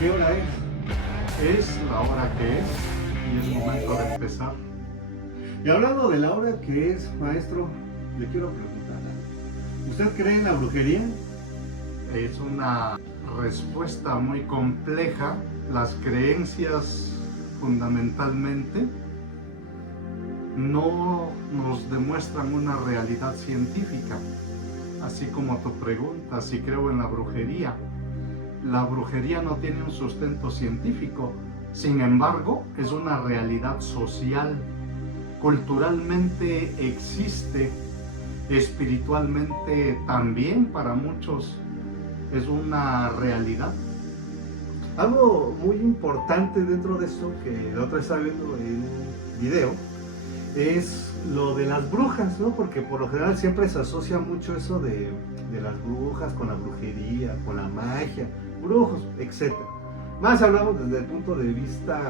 ¿Qué hora es? Es la hora que es y es momento de empezar. Y hablando de la hora que es, maestro, le quiero preguntar, ¿usted cree en la brujería? Es una respuesta muy compleja. Las creencias fundamentalmente no nos demuestran una realidad científica. Así como tu pregunta, si creo en la brujería. La brujería no tiene un sustento científico, sin embargo, es una realidad social. Culturalmente existe, espiritualmente también para muchos es una realidad. Algo muy importante dentro de esto, que la otra vez estaba viendo en un video, es lo de las brujas, ¿no? Porque por lo general siempre se asocia mucho eso de las brujas con la brujería, con la magia, brujos, etc. Más hablamos desde el punto de vista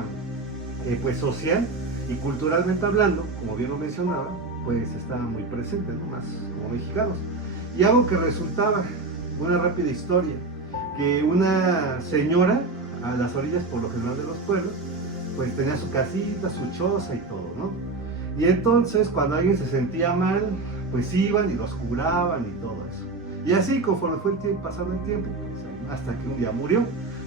pues social y culturalmente hablando, como bien lo mencionaba, pues está muy presente, ¿no? Más como mexicanos. Y algo que resultaba, una rápida historia, que una señora a las orillas por lo general de los pueblos, pues tenía su casita, su choza y todo, ¿no? Y entonces cuando alguien se sentía mal, pues iban y los curaban y todo eso. Y así conforme fue pasando el tiempo, pues, hasta que un día murió,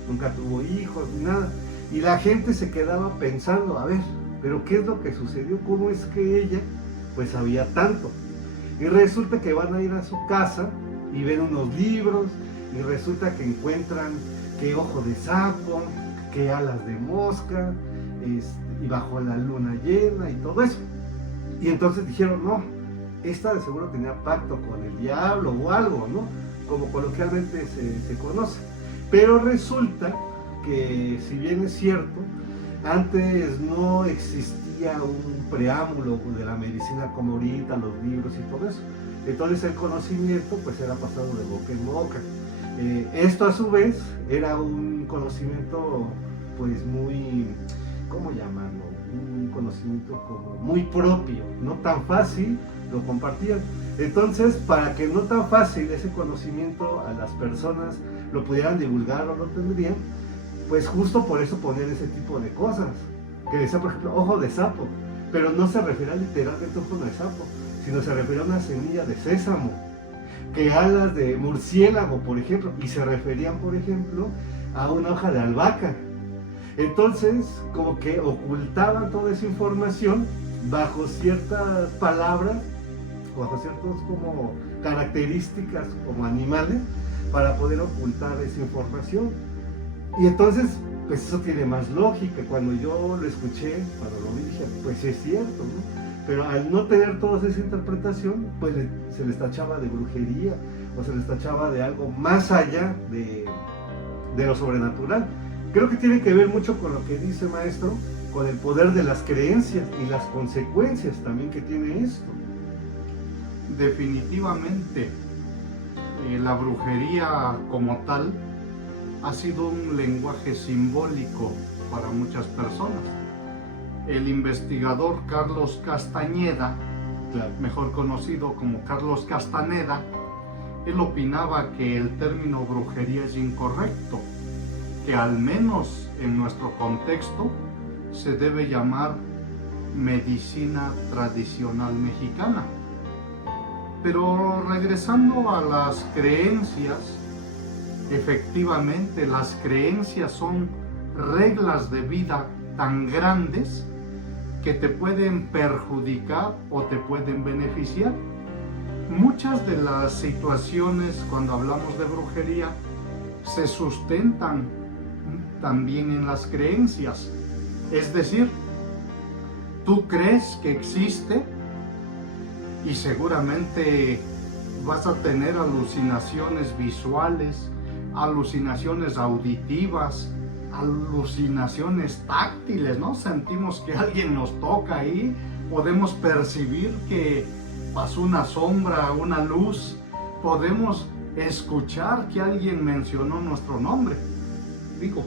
nunca tuvo hijos ni nada. Y la gente se quedaba pensando, a ver, pero ¿qué es lo que sucedió? ¿Cómo es que ella pues sabía tanto? Y resulta que van a ir a su casa y ven unos libros y resulta que encuentran que ojo de sapo, que alas de mosca, y bajo la luna llena y todo eso. Y entonces dijeron, no, esta de seguro tenía pacto con el diablo o algo, ¿no? Como coloquialmente se conoce. Pero resulta que, si bien es cierto, antes no existía un preámbulo de la medicina como ahorita, los libros y todo eso. Entonces el conocimiento pues era pasado de boca en boca. Esto a su vez era un conocimiento pues muy, ¿cómo llamarlo? Un conocimiento como muy propio, no tan fácil, lo compartían. Entonces, para que no tan fácil ese conocimiento a las personas lo pudieran divulgar o lo tendrían, pues justo por eso ponían ese tipo de cosas. Que decía, por ejemplo, ojo de sapo, pero no se refiere literalmente a ojo de sapo, sino se refiere a una semilla de sésamo. Que alas de murciélago, por ejemplo, y se referían, por ejemplo, a una hoja de albahaca. Entonces, como que ocultaban toda esa información bajo ciertas palabras, bajo ciertas como características como animales, para poder ocultar esa información. Y entonces, pues eso tiene más lógica. Cuando yo lo escuché, cuando lo vi, dije, pues es cierto, ¿no? Pero al no tener toda esa interpretación, pues se les tachaba de brujería o se les tachaba de algo más allá de lo sobrenatural. Creo que tiene que ver mucho con lo que dice maestro, con el poder de las creencias y las consecuencias también que tiene esto. Definitivamente, la brujería como tal ha sido un lenguaje simbólico para muchas personas. El investigador Carlos Castañeda, mejor conocido como Carlos Castaneda, él opinaba que el término brujería es incorrecto, que al menos en nuestro contexto se debe llamar medicina tradicional mexicana. Pero regresando a las creencias, efectivamente las creencias son reglas de vida tan grandes que te pueden perjudicar o te pueden beneficiar. Muchas de las situaciones cuando hablamos de brujería se sustentan también en las creencias. Es decir, tú crees que existe y seguramente vas a tener alucinaciones visuales, alucinaciones auditivas, alucinaciones táctiles, ¿no? Sentimos que alguien nos toca ahí, podemos percibir que pasó una sombra, una luz, podemos escuchar que alguien mencionó nuestro nombre. Digo,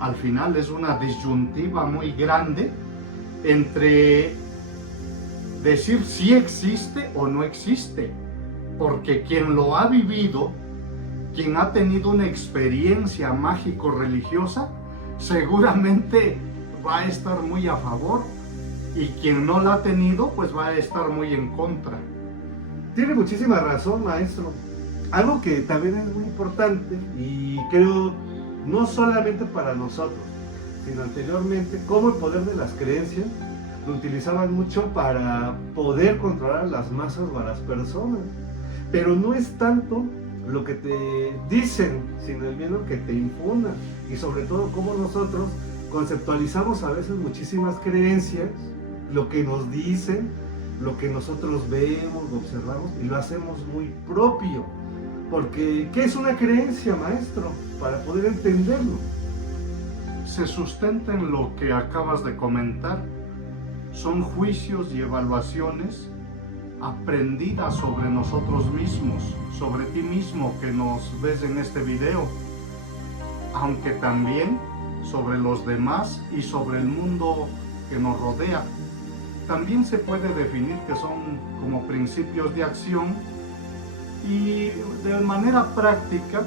al final es una disyuntiva muy grande entre decir si existe o no existe, porque quien lo ha vivido quien ha tenido una experiencia mágico-religiosa seguramente va a estar muy a favor, y quien no la ha tenido pues va a estar muy en contra. Tiene muchísima razón, maestro. Algo que también es muy importante, y creo no solamente para nosotros, sino anteriormente, como el poder de las creencias lo utilizaban mucho para poder controlar a las masas o a las personas. Pero no es tanto lo que te dicen, sino el miedo que te infundan. Y sobre todo cómo nosotros conceptualizamos a veces muchísimas creencias, lo que nos dicen, lo que nosotros vemos, observamos, y lo hacemos muy propio. Porque, ¿qué es una creencia, maestro? Para poder entenderlo. Se sustenta en lo que acabas de comentar. Son juicios y evaluaciones aprendidas sobre nosotros mismos, sobre ti mismo que nos ves en este video, aunque también sobre los demás y sobre el mundo que nos rodea. También se puede definir que son como principios de acción, y de manera práctica,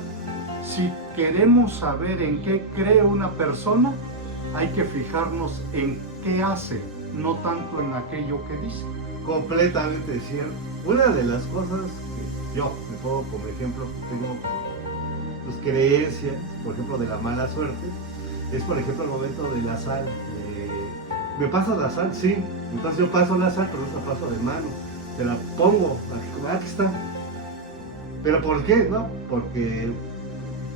si queremos saber en qué cree una persona, hay que fijarnos en qué hace, no tanto en aquello que dice. Completamente cierto. Una de las cosas que yo me pongo como ejemplo, tengo pues, creencias, por ejemplo, de la mala suerte, es por ejemplo el momento de la sal. ¿Me pasas la sal? Sí. Entonces yo paso la sal, pero no la paso de mano. Te la pongo, aquí está. ¿Pero por qué? No, porque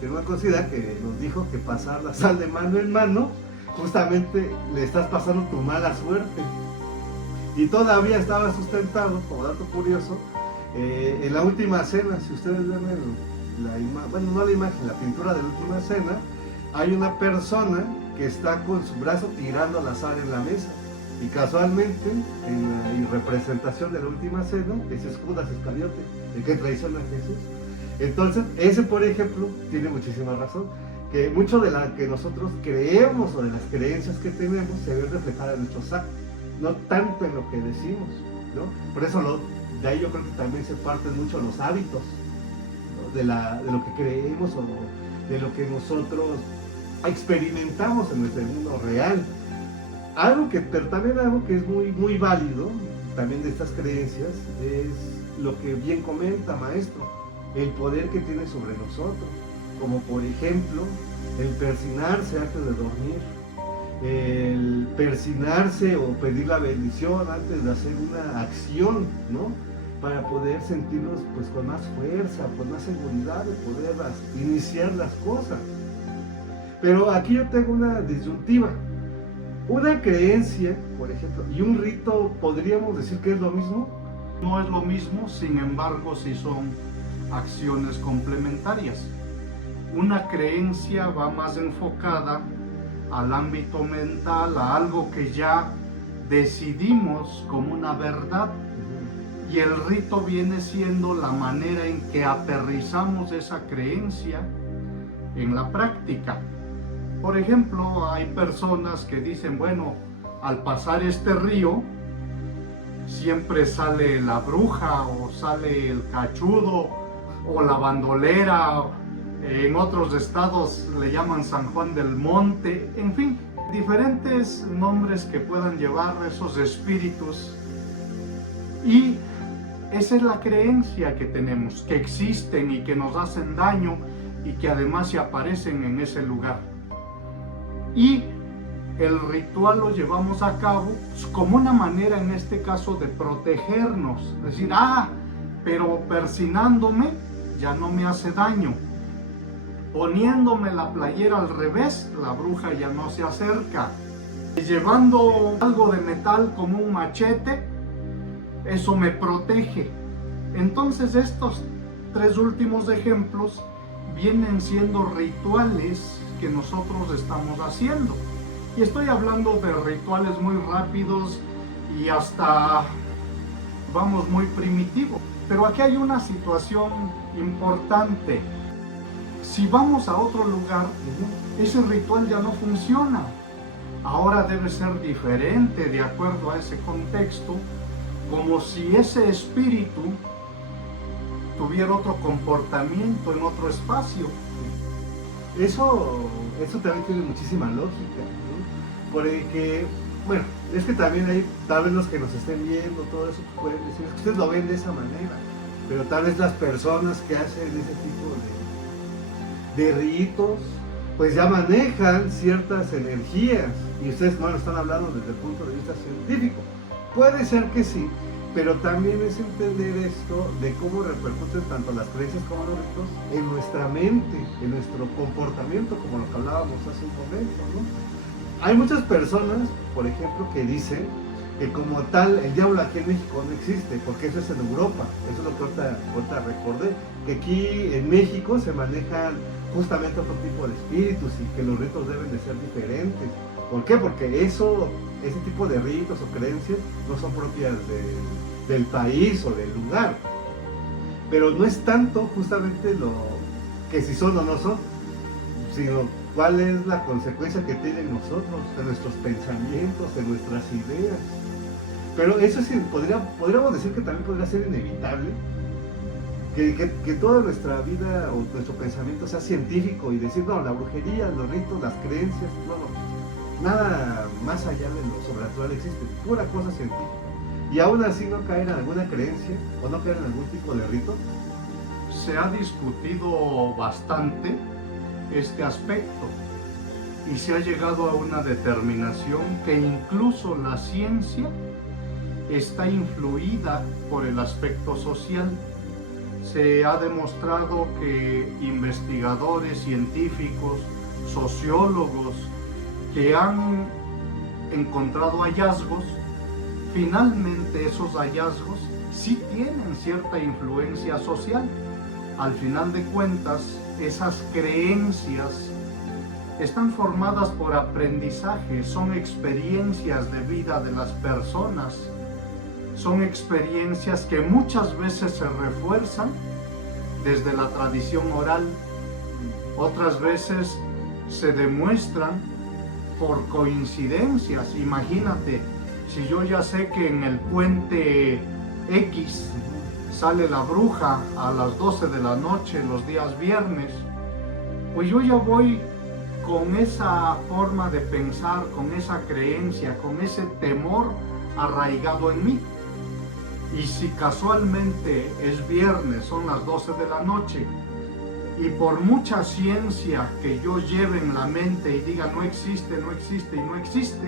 tengo una conocida que nos dijo que pasar la sal de mano en mano, justamente le estás pasando tu mala suerte. Y todavía estaba sustentado, como dato curioso, en la última cena, si ustedes ven la pintura de la última cena, hay una persona que está con su brazo tirando la sal en la mesa. Y casualmente, en la representación de la última cena, ese es Judas Iscariote, el que traiciona a Jesús. Entonces, ese por ejemplo, tiene muchísima razón, que mucho de la que nosotros creemos o de las creencias que tenemos se ve reflejada en nuestros actos, no tanto en lo que decimos, ¿no? Por eso de ahí yo creo que también se parten mucho los hábitos, ¿no? de lo que creemos o de lo que nosotros experimentamos en nuestro mundo real. También algo que es muy, muy válido también de estas creencias es lo que bien comenta, maestro, el poder que tiene sobre nosotros, como por ejemplo el persinarse antes de dormir, el persinarse o pedir la bendición antes de hacer una acción, ¿no? Para poder sentirnos pues con más fuerza, con más seguridad de poder iniciar las cosas. Pero aquí yo tengo una disyuntiva. Una creencia, por ejemplo, y un rito, ¿podríamos decir que es lo mismo? No es lo mismo, sin embargo, sí son acciones complementarias. Una creencia va más enfocada al ámbito mental, a algo que ya decidimos como una verdad, y el rito viene siendo la manera en que aterrizamos esa creencia en la práctica. Por ejemplo, hay personas que dicen, bueno, al pasar este río siempre sale la bruja o sale el cachudo o la bandolera. En otros estados le llaman San Juan del Monte, en fin, diferentes nombres que puedan llevar esos espíritus. Y esa es la creencia que tenemos, que existen y que nos hacen daño y que además se aparecen en ese lugar. Y el ritual lo llevamos a cabo como una manera, en este caso, de protegernos. Decir, pero persinándome ya no me hace daño. Poniéndome la playera al revés, la bruja ya no se acerca. Llevando algo de metal como un machete, eso me protege. Entonces estos tres últimos ejemplos vienen siendo rituales que nosotros estamos haciendo. Y estoy hablando de rituales muy rápidos y hasta, vamos, muy primitivos. Pero aquí hay una situación importante. Si vamos a otro lugar, ese ritual ya no funciona. Ahora debe ser diferente de acuerdo a ese contexto, como si ese espíritu tuviera otro comportamiento en otro espacio. Eso también tiene muchísima lógica, ¿no? Porque, bueno, es que también hay, tal vez los que nos estén viendo, todo eso, pueden decir, que ustedes lo ven de esa manera, pero tal vez las personas que hacen ese tipo de ritos, pues ya manejan ciertas energías, y ustedes no lo están hablando desde el punto de vista científico. Puede ser que sí, pero también es entender esto de cómo repercuten tanto las creencias como los ritos en nuestra mente, en nuestro comportamiento, como lo que hablábamos hace un momento, ¿no? Hay muchas personas, por ejemplo, que dicen que como tal el diablo aquí en México no existe, porque eso es en Europa. Eso es lo que ahorita recordé, que aquí en México se manejan justamente otro tipo de espíritus y que los ritos deben de ser diferentes. ¿Por qué? Porque ese tipo de ritos o creencias no son propias del país o del lugar. Pero no es tanto justamente lo que si son o no son, sino cuál es la consecuencia que tienen nosotros, de nuestros pensamientos, de nuestras ideas. Pero eso sí, podríamos decir que también podría ser inevitable, que toda nuestra vida o nuestro pensamiento sea científico y decir, no, la brujería, los ritos, las creencias, nada más allá de lo sobrenatural existe, pura cosa científica. Y aún así no caer en alguna creencia o no caer en algún tipo de rito. Se ha discutido bastante este aspecto y se ha llegado a una determinación que incluso la ciencia está influida por el aspecto social. Se ha demostrado que investigadores, científicos, sociólogos que han encontrado hallazgos, finalmente esos hallazgos sí tienen cierta influencia social. Al final de cuentas, esas creencias están formadas por aprendizaje, son experiencias de vida de las personas, son experiencias que muchas veces se refuerzan desde la tradición oral, otras veces se demuestran por coincidencias. Imagínate, si yo ya sé que en el puente X sale la bruja a las 12 de la noche los días viernes, pues yo ya voy con esa forma de pensar, con esa creencia, con ese temor arraigado en mí. Y si casualmente es viernes, son las 12 de la noche, y por mucha ciencia que yo lleve en la mente y diga no existe, no existe y no existe,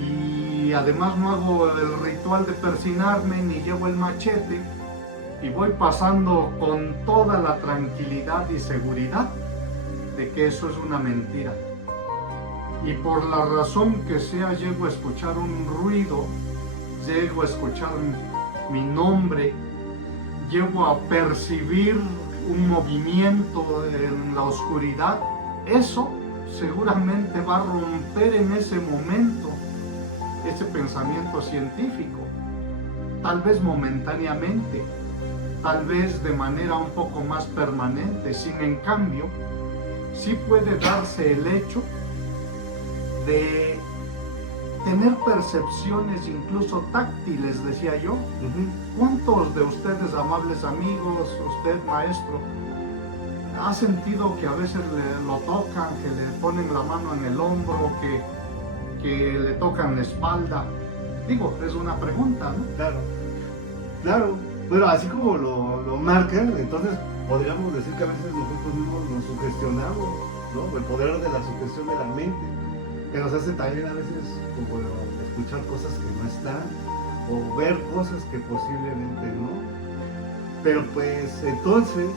y además no hago el ritual de persinarme ni llevo el machete, y voy pasando con toda la tranquilidad y seguridad de que eso es una mentira. Y por la razón que sea, llego a escuchar un ruido, llego a escuchar mi nombre, llego a percibir un movimiento en la oscuridad, eso seguramente va a romper en ese momento ese pensamiento científico, tal vez momentáneamente, tal vez de manera un poco más permanente. Sin en cambio, sí puede darse el hecho de tener percepciones incluso táctiles, decía yo. ¿Cuántos de ustedes, amables amigos, usted maestro, ha sentido que a veces lo tocan, que le ponen la mano en el hombro, que le tocan la espalda? Digo, es una pregunta, ¿no? Claro. Bueno, así como lo marcan, entonces podríamos decir que a veces nosotros mismos nos sugestionamos, ¿no? El poder de la sugestión de la mente, que nos hace también a veces como escuchar cosas que no están, o ver cosas que posiblemente no. Pero pues entonces,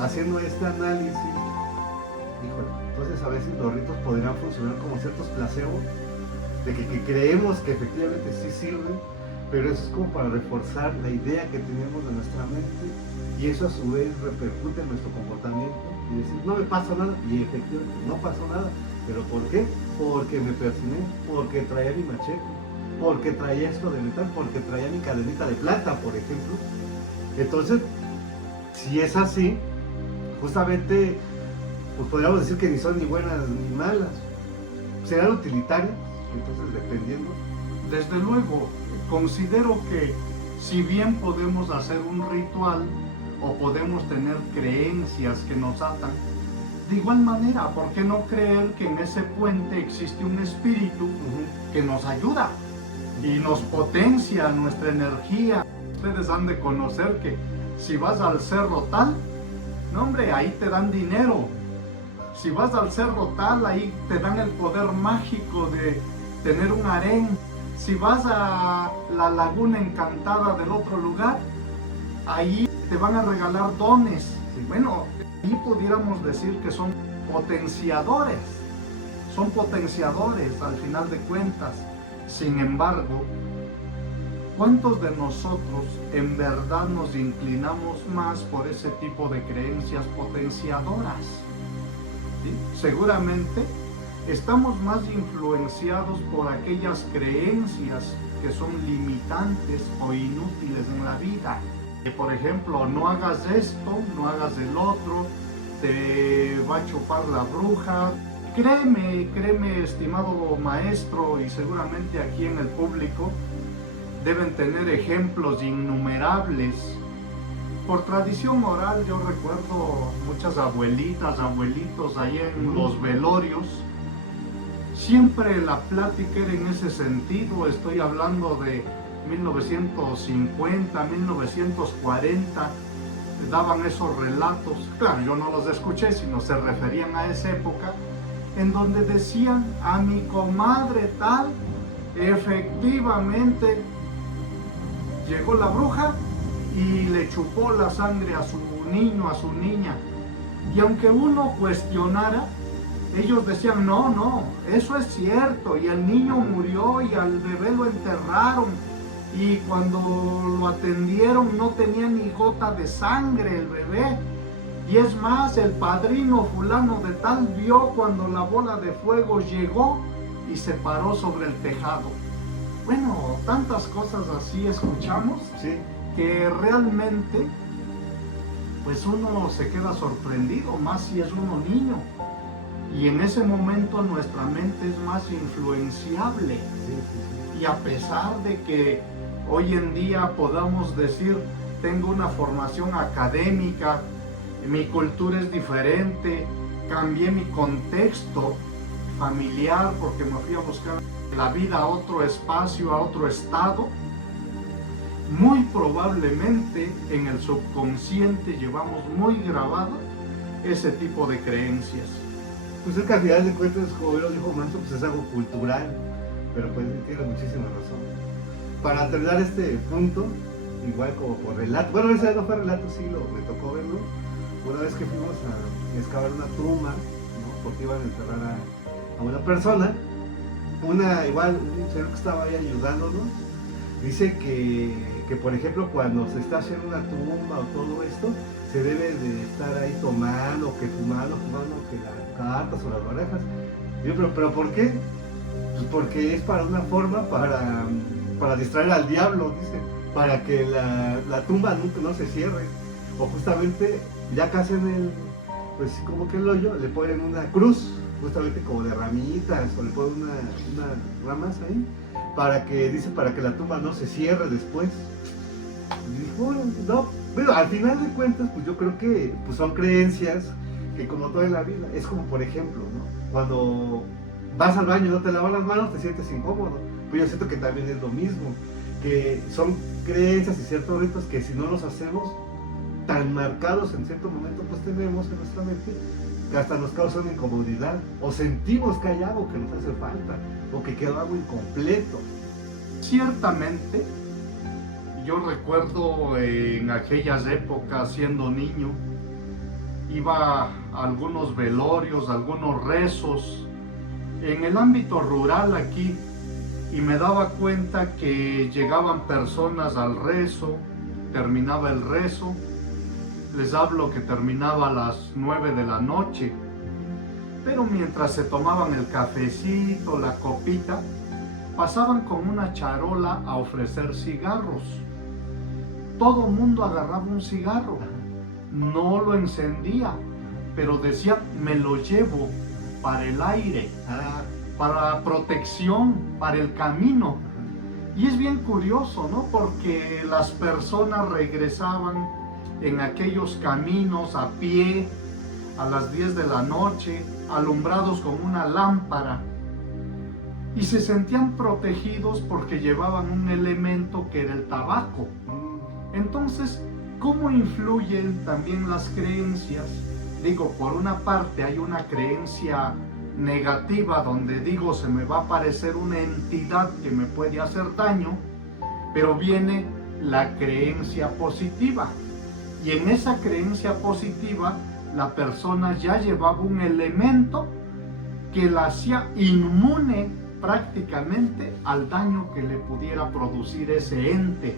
haciendo este análisis, híjole, entonces a veces los ritos podrían funcionar como ciertos placebos, de que creemos que efectivamente sí sirven, pero eso es como para reforzar la idea que tenemos de nuestra mente, y eso a su vez repercute en nuestro comportamiento, y decir, no me pasa nada, y efectivamente no pasó nada. ¿Pero por qué? Porque me persiné, porque traía mi machete, porque traía esto de metal, porque traía mi cadenita de plata, por ejemplo. Entonces, si es así, justamente, pues podríamos decir que ni son ni buenas ni malas. ¿Serán utilitarias? Entonces, dependiendo. Desde luego, considero que si bien podemos hacer un ritual o podemos tener creencias que nos atan. De igual manera, ¿por qué no creer que en ese puente existe un espíritu que nos ayuda y nos potencia nuestra energía? Ustedes han de conocer que si vas al cerro tal, no hombre, ahí te dan dinero. Si vas al cerro tal, ahí te dan el poder mágico de tener un harén. Si vas a la laguna encantada del otro lugar, ahí te van a regalar dones. Bueno, ahí pudiéramos decir que son potenciadores al final de cuentas. Sin embargo, ¿cuántos de nosotros en verdad nos inclinamos más por ese tipo de creencias potenciadoras? ¿Sí? Seguramente estamos más influenciados por aquellas creencias que son limitantes o inútiles en la vida. Que por ejemplo, no hagas esto, no hagas el otro, te va a chupar la bruja. Créeme, estimado maestro, y seguramente aquí en el público deben tener ejemplos innumerables. Por tradición oral, yo recuerdo muchas abuelitas, abuelitos ahí en los velorios. Siempre la plática era en ese sentido. Estoy hablando de 1950, 1940, daban esos relatos. Claro, yo no los escuché, sino se referían a esa época, en donde decían: a mi comadre tal, efectivamente llegó la bruja y le chupó la sangre a su niño, a su niña. Y aunque uno cuestionara, ellos decían: no, eso es cierto, y el niño murió y al bebé lo enterraron. Y cuando lo atendieron no tenía ni gota de sangre el bebé. Y es más, el padrino fulano de tal vio cuando la bola de fuego llegó y se paró sobre el tejado. Bueno, tantas cosas así escuchamos, Sí. que realmente pues uno se queda sorprendido, más si es uno niño. Y en ese momento nuestra mente es más influenciable. Y a pesar de que hoy en día podamos decir: tengo una formación académica, mi cultura es diferente, cambié mi contexto familiar porque me fui a buscar la vida a otro espacio, a otro estado, muy probablemente en el subconsciente llevamos muy grabado ese tipo de creencias. Pues es que al final de cuentas, como lo dijo Manso, pues es algo cultural, pero pues tiene muchísima razón. Para terminar este punto, igual como por relato, bueno, ese no fue relato, sí, me tocó verlo, una vez que fuimos a excavar una tumba, ¿no? Porque iban a enterrar a una persona, igual un señor que estaba ahí ayudándonos, dice que por ejemplo cuando se está haciendo una tumba o todo esto, se debe de estar ahí tomando, que fumando, que las cartas o las orejas. Yo, pero ¿por qué? Pues porque es para una forma para distraer al diablo, dice, para que la tumba nunca no se cierre. O justamente ya casi en el, pues como que el hoyo, le ponen una cruz, justamente como de ramitas, o le ponen unas ramas ahí, para que la tumba no se cierre después. Y dijo, no, bueno, al final de cuentas, pues yo creo que pues son creencias que como toda la vida, es como por ejemplo, ¿no? Cuando vas al baño y no te lavas las manos, te sientes incómodo. Pues yo siento que también es lo mismo, que son creencias y ciertos ritos que si no los hacemos tan marcados en cierto momento, pues tenemos en nuestra mente que hasta nos causan incomodidad, o sentimos que hay algo que nos hace falta, o que quedó algo incompleto. Ciertamente, yo recuerdo en aquellas épocas, siendo niño, iba a algunos velorios, algunos rezos, en el ámbito rural aquí, y me daba cuenta que llegaban personas al rezo, terminaba el rezo, les hablo que terminaba a las 9 de la noche, pero mientras se tomaban el cafecito, la copita, pasaban con una charola a ofrecer cigarros. Todo el mundo agarraba un cigarro, no lo encendía, pero decía: me lo llevo para el aire, para protección, para el camino. Y es bien curioso, ¿no? Porque las personas regresaban en aquellos caminos a pie a las 10 de la noche, alumbrados con una lámpara, y se sentían protegidos porque llevaban un elemento que era el tabaco. Entonces, ¿cómo influyen también las creencias? Digo, por una parte hay una creencia negativa donde digo se me va a aparecer una entidad que me puede hacer daño, pero viene la creencia positiva, y en esa creencia positiva la persona ya llevaba un elemento que la hacía inmune prácticamente al daño que le pudiera producir ese ente.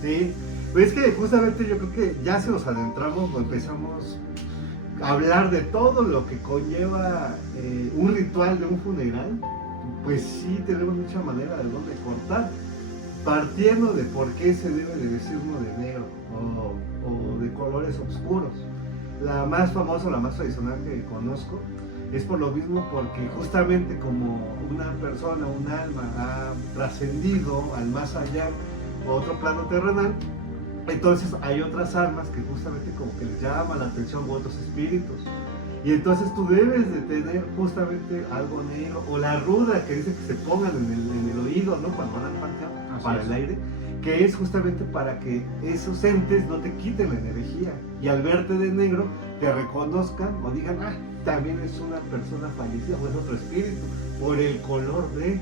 Sí, pues es que justamente yo creo que ya se nos adentramos o empezamos a hablar de todo lo que conlleva un ritual de un funeral. Pues sí, tenemos mucha manera de dónde cortar, partiendo de por qué se debe de vestir uno de negro o de colores oscuros. La más famosa, la más tradicional que conozco, es por lo mismo, porque justamente como una persona, un alma ha trascendido al más allá, a otro plano terrenal, entonces hay otras almas que justamente como que les llama la atención, u otros espíritus, y entonces tú debes de tener justamente algo negro, o la ruda que dice que se pongan en el oído, ¿no? Cuando van al panteón, para el aire, que es justamente para que esos entes no te quiten la energía, y al verte de negro te reconozcan o digan, ah, también es una persona fallecida o es otro espíritu, por el color de...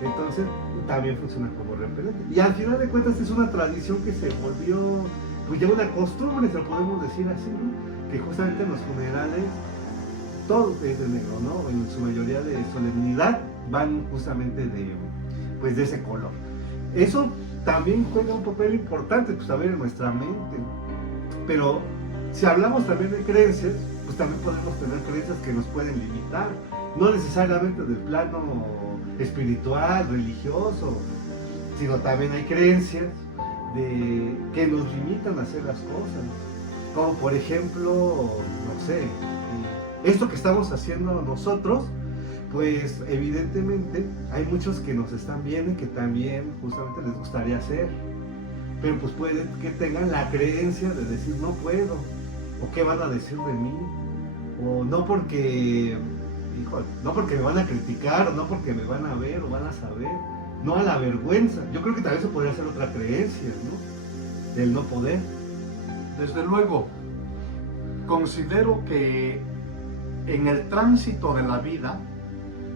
Entonces también funciona como repelente. Y al final de cuentas es una tradición que se volvió, pues ya una costumbre, se lo podemos decir así, ¿no? Que justamente en los funerales todo es de negro, ¿no? En su mayoría de solemnidad van justamente de ese color. Eso también juega un papel importante, pues también en nuestra mente. Pero si hablamos también de creencias, pues también podemos tener creencias que nos pueden limitar, no necesariamente del plano espiritual, religioso, sino también hay creencias que nos limitan a hacer las cosas, como por ejemplo, no sé, esto que estamos haciendo nosotros, pues evidentemente hay muchos que nos están viendo y que también justamente les gustaría hacer, pero pues puede que tengan la creencia de decir no puedo, o qué van a decir de mí, o no porque, híjole, no porque me van a criticar, o no porque me van a ver o van a saber, no a la vergüenza. Yo creo que tal vez eso podría ser otra creencia, ¿no? Del no poder. Desde luego, considero que en el tránsito de la vida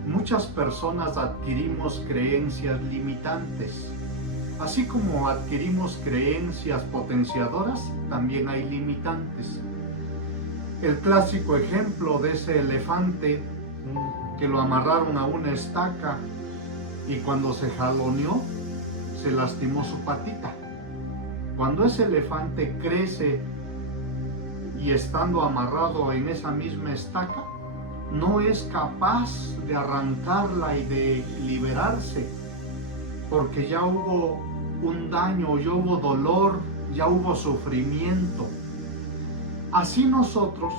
muchas personas adquirimos creencias limitantes. Así como adquirimos creencias potenciadoras, también hay limitantes. El clásico ejemplo de ese elefante que lo amarraron a una estaca y cuando se jaloneó se lastimó su patita. Cuando ese elefante crece y estando amarrado en esa misma estaca, no es capaz de arrancarla y de liberarse, porque ya hubo un daño, ya hubo dolor, ya hubo sufrimiento. Así nosotros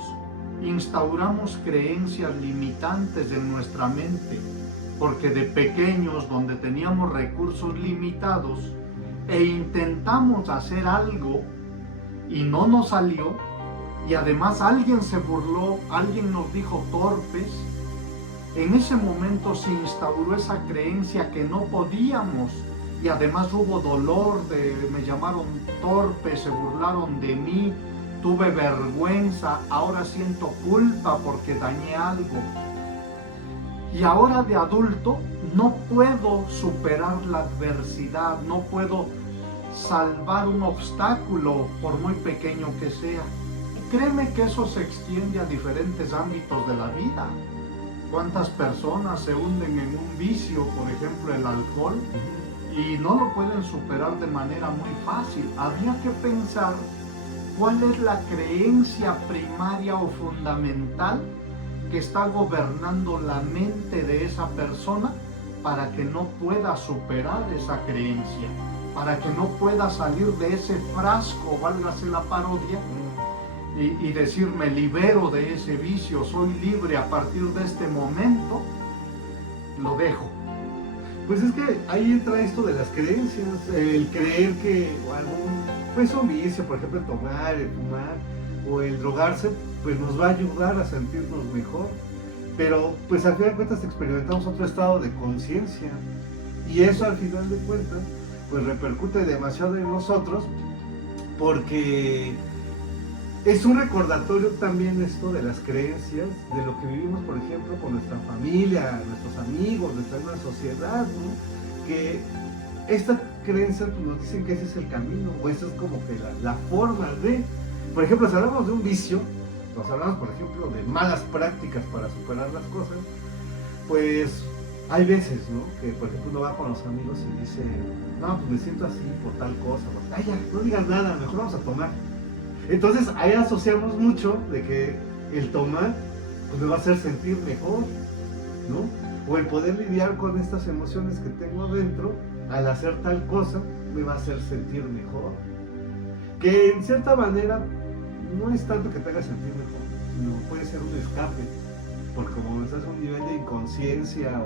instauramos creencias limitantes en nuestra mente, porque de pequeños, donde teníamos recursos limitados e intentamos hacer algo y no nos salió, y además alguien se burló, alguien nos dijo torpes, en ese momento se instauró esa creencia que no podíamos, y además hubo dolor, me llamaron torpe, se burlaron de mí, tuve vergüenza, ahora siento culpa porque dañé algo. Y ahora de adulto no puedo superar la adversidad, no puedo salvar un obstáculo por muy pequeño que sea. Créeme que eso se extiende a diferentes ámbitos de la vida. ¿Cuántas personas se hunden en un vicio, por ejemplo el alcohol, y no lo pueden superar de manera muy fácil? Habría que pensar cuál es la creencia primaria o fundamental que está gobernando la mente de esa persona para que no pueda superar esa creencia, para que no pueda salir de ese frasco, válgase la parodia, y decir me libero de ese vicio, soy libre a partir de este momento, lo dejo. Pues es que ahí entra esto de las creencias, el creer que pues un vicio, por ejemplo, el tomar, el fumar o el drogarse, pues nos va a ayudar a sentirnos mejor. Pero pues al final de cuentas experimentamos otro estado de conciencia y eso al final de cuentas pues repercute demasiado en nosotros porque es un recordatorio también esto de las creencias, de lo que vivimos por ejemplo con nuestra familia, nuestros amigos, nuestra misma sociedad, ¿no? Que esta creencia pues, nos dicen que ese es el camino o esa es como que la forma de, por ejemplo, si hablamos de un vicio, nos hablamos por ejemplo de malas prácticas para superar las cosas, pues hay veces, ¿no? Que por ejemplo uno va con los amigos y dice, no, pues me siento así por tal cosa, ay ya, no digas nada, mejor vamos a tomar. Entonces ahí asociamos mucho de que el tomar pues me va a hacer sentir mejor, ¿no? O el poder lidiar con estas emociones que tengo adentro, al hacer tal cosa, me va a hacer sentir mejor. Que en cierta manera no es tanto que te haga sentir mejor, sino puede ser un escape, porque como estás en un nivel de inconsciencia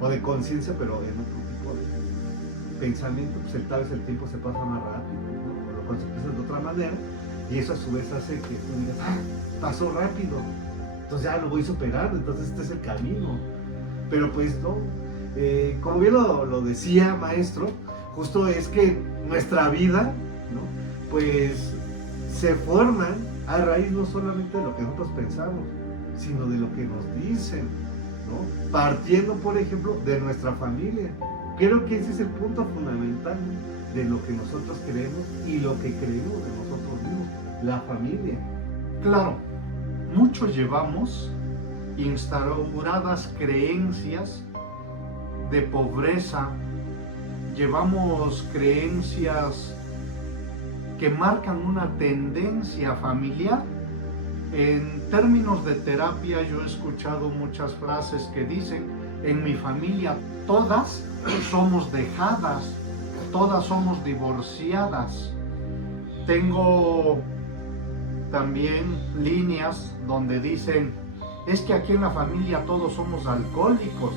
o de conciencia, pero en otro tipo de pensamiento, pues tal vez el tiempo se pasa más rápido, ¿no? O lo conceptualizas de otra manera, y eso a su vez hace que tú digas, ah, pasó rápido, entonces ya lo voy superando, entonces este es el camino. Pero pues no, como bien lo decía maestro, justo es que nuestra vida, ¿no? Pues se forman a raíz no solamente de lo que nosotros pensamos, sino de lo que nos dicen, ¿no? Partiendo, por ejemplo, de nuestra familia. Creo que ese es el punto fundamental, ¿no? De lo que nosotros creemos y lo que creemos de nosotros mismos, la familia. Claro, muchos llevamos instauradas creencias de pobreza, llevamos creencias que marcan una tendencia familiar. En términos de terapia yo he escuchado muchas frases que dicen, en mi familia todas somos dejadas, todas somos divorciadas. Tengo también líneas donde dicen, es que aquí en la familia todos somos alcohólicos.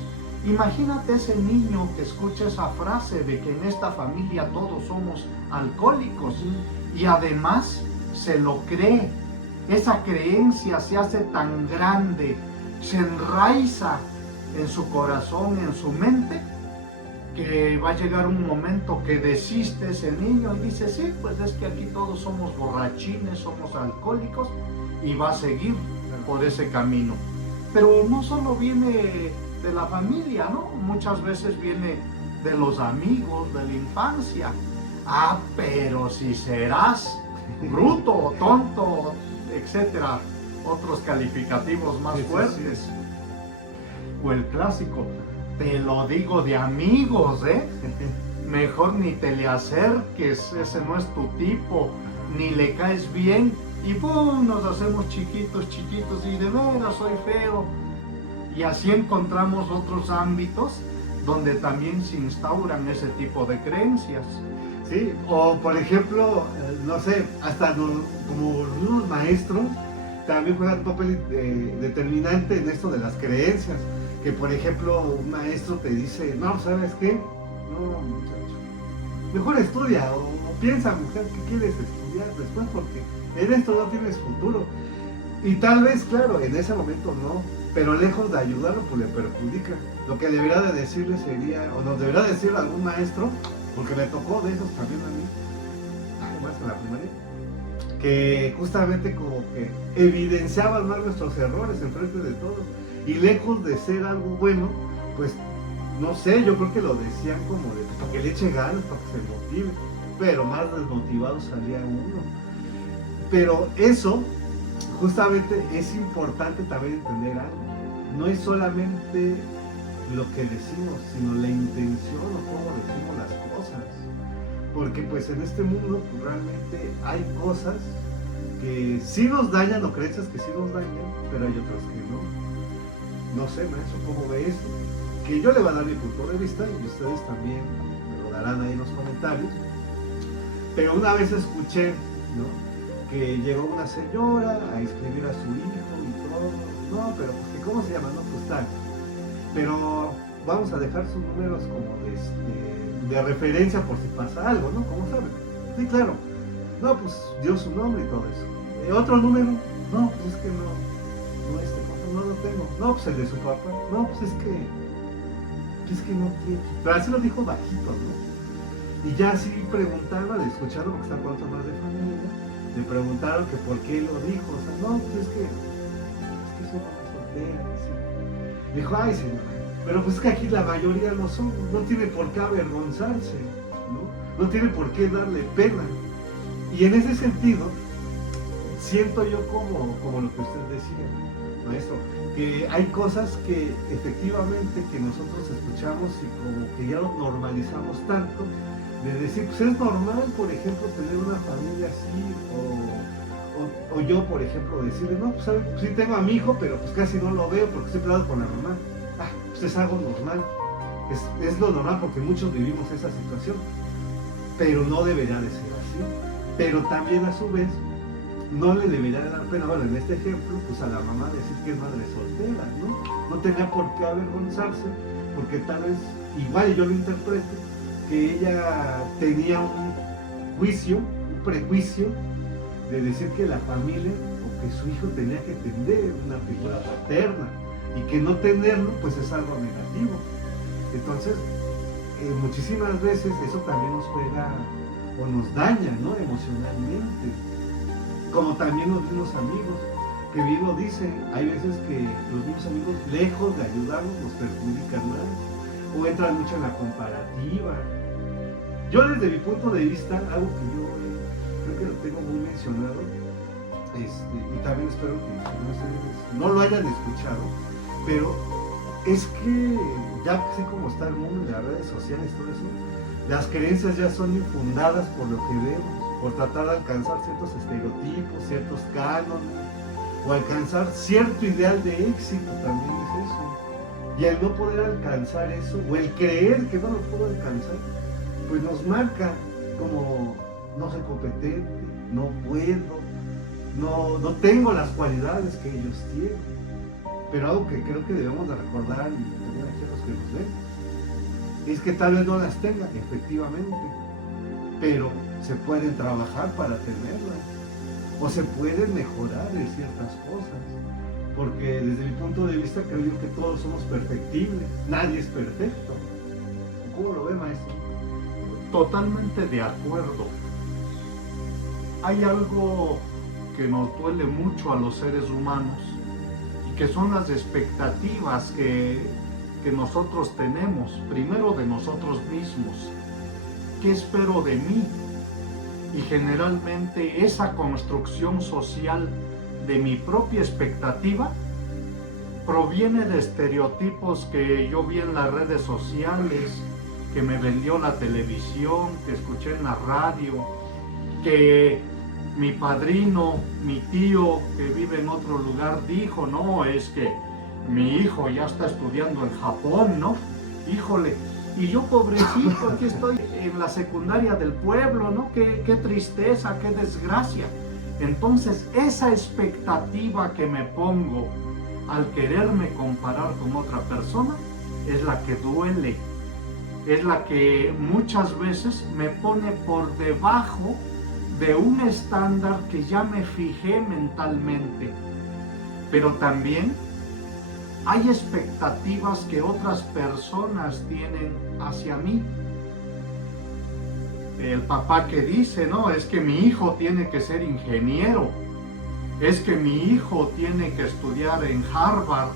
Imagínate ese niño que escucha esa frase de que en esta familia todos somos alcohólicos y además se lo cree. Esa creencia se hace tan grande, se enraiza en su corazón, en su mente, que va a llegar un momento que desiste ese niño y dice, sí, pues es que aquí todos somos borrachines, somos alcohólicos, y va a seguir por ese camino. Pero no solo viene de la familia, ¿no? Muchas veces viene de los amigos, de la infancia. Ah, pero si serás bruto, tonto, etcétera, otros calificativos más fuertes. Sí. O el clásico, te lo digo de amigos, mejor ni te le acerques, ese no es tu tipo, ni le caes bien, y ¡pum! Nos hacemos chiquitos y de veras soy feo. Y así encontramos otros ámbitos donde también se instauran ese tipo de creencias. Sí, o por ejemplo, no sé, hasta como unos maestros también juegan un papel determinante en esto de las creencias. Que por ejemplo un maestro te dice, no, ¿sabes qué? No, muchacho, mejor estudia o piensa, mujer, ¿qué quieres estudiar después? Porque en esto no tienes futuro. Y tal vez, claro, en ese momento no, pero lejos de ayudarlo, pues le perjudica. Lo que debería de decirle sería, o nos debería decir algún maestro, porque me tocó de esos también a mí, además en la primaria, que justamente como que evidenciaban más nuestros errores enfrente de todos. Y lejos de ser algo bueno, pues no sé, yo creo que lo decían como de para que le eche ganas, para que se motive, pero más desmotivado salía uno. Pero eso, justamente es importante también entender algo. No es solamente lo que decimos, sino la intención o cómo decimos las cosas. Porque pues en este mundo pues, realmente hay cosas que sí nos dañan o creencias que sí nos dañan, pero hay otras que no. No sé, maestro, ¿cómo ve esto? Que yo le voy a dar mi punto de vista y ustedes también me lo darán ahí en los comentarios. Pero una vez escuché, ¿no? Que llegó una señora a inscribir a su hijo y todo. No, pero pues, ¿cómo se llama? No, pues tal. Pero vamos a dejar sus números como de referencia por si pasa algo, ¿no? ¿Cómo saben? Sí, claro. No, pues dio su nombre y todo eso. ¿Otro número? No, pues es que no lo tengo. No, pues el de su papá. No, pues es que no tiene. Pero así lo dijo bajito, ¿no? Y ya así preguntaba, le escucharon porque está con otros más de familia, le preguntaron que por qué lo dijo. O sea, no, pues es que soy mamá soltera. ¿Sí? Dijo, ay señor, pero pues es que aquí la mayoría lo son, no tiene por qué avergonzarse, ¿no? No tiene por qué darle pena. Y en ese sentido, siento yo como lo que usted decía, maestro, que hay cosas que efectivamente que nosotros escuchamos y como que ya lo normalizamos tanto, de decir, pues es normal, por ejemplo, tener una familia así, o yo, por ejemplo, decirle, no, pues sí tengo a mi hijo, pero pues casi no lo veo porque estoy peleado con la mamá. Pues es algo normal, es lo normal porque muchos vivimos esa situación, pero no debería de ser así. Pero también a su vez, no le debería de dar pena, bueno, en este ejemplo, pues a la mamá decir que es madre soltera, ¿no? No tenía por qué avergonzarse, porque tal vez, igual yo lo interpreto, que ella tenía un prejuicio, de decir que la familia, o que su hijo tenía que tener una figura paterna, y que no tenerlo, pues es algo negativo. Entonces, muchísimas veces eso también nos juega o nos daña, ¿no? Emocionalmente. Como también los mismos amigos, que bien lo dicen, hay veces que los mismos amigos, lejos de ayudarnos, nos perjudican más, o entran mucho en la comparativa. Yo desde mi punto de vista, algo que yo creo que lo tengo muy mencionado, y también espero que ustedes no lo hayan escuchado, pero es que ya así como está el mundo de las redes sociales, todo eso, las creencias ya son infundadas por lo que vemos, por tratar de alcanzar ciertos estereotipos, ciertos cánones, o alcanzar cierto ideal de éxito, también es eso. Y el no poder alcanzar eso, o el creer que no lo puedo alcanzar, pues nos marca como no soy competente, no puedo, no tengo las cualidades que ellos tienen. Pero algo que creo que debemos de recordar, y también aquí a los que nos ven, es que tal vez no las tengan, efectivamente, pero se pueden trabajar para tenerlas, o se pueden mejorar en ciertas cosas, porque desde mi punto de vista creo yo que todos somos perfectibles, nadie es perfecto. ¿Cómo lo ve, maestro? Totalmente de acuerdo. Hay algo que nos duele mucho a los seres humanos, que son las expectativas que nosotros tenemos, primero de nosotros mismos. ¿Qué espero de mí? Y generalmente esa construcción social de mi propia expectativa proviene de estereotipos que yo vi en las redes sociales, que me vendió la televisión, que escuché en la radio, que mi padrino, mi tío que vive en otro lugar dijo, no, es que mi hijo ya está estudiando en Japón, ¿no? Híjole, y yo pobrecito, aquí estoy en la secundaria del pueblo, ¿no? Qué tristeza, qué desgracia. Entonces, esa expectativa que me pongo al quererme comparar con otra persona es la que duele, es la que muchas veces me pone por debajo de un estándar que ya me fijé mentalmente. Pero también hay expectativas que otras personas tienen hacia mí. El papá que dice, no, es que mi hijo tiene que ser ingeniero, es que mi hijo tiene que estudiar en Harvard.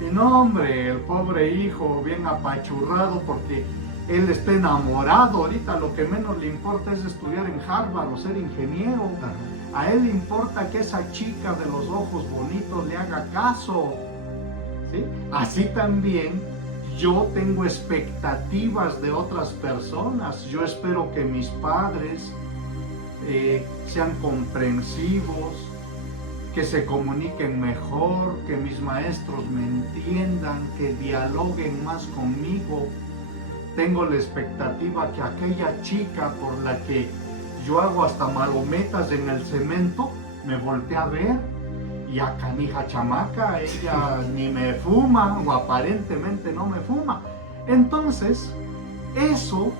Y no, hombre, el pobre hijo bien apachurrado porque él está enamorado, ahorita lo que menos le importa es estudiar en Harvard o ser ingeniero. A él le importa que esa chica de los ojos bonitos le haga caso. ¿Sí? Así también yo tengo expectativas de otras personas. Yo espero que mis padres sean comprensivos, que se comuniquen mejor, que mis maestros me entiendan, que dialoguen más conmigo. Tengo la expectativa que aquella chica por la que yo hago hasta malometas en el cemento, me voltea a ver y a canija chamaca, ella ni me fuma o aparentemente no me fuma. Entonces, eso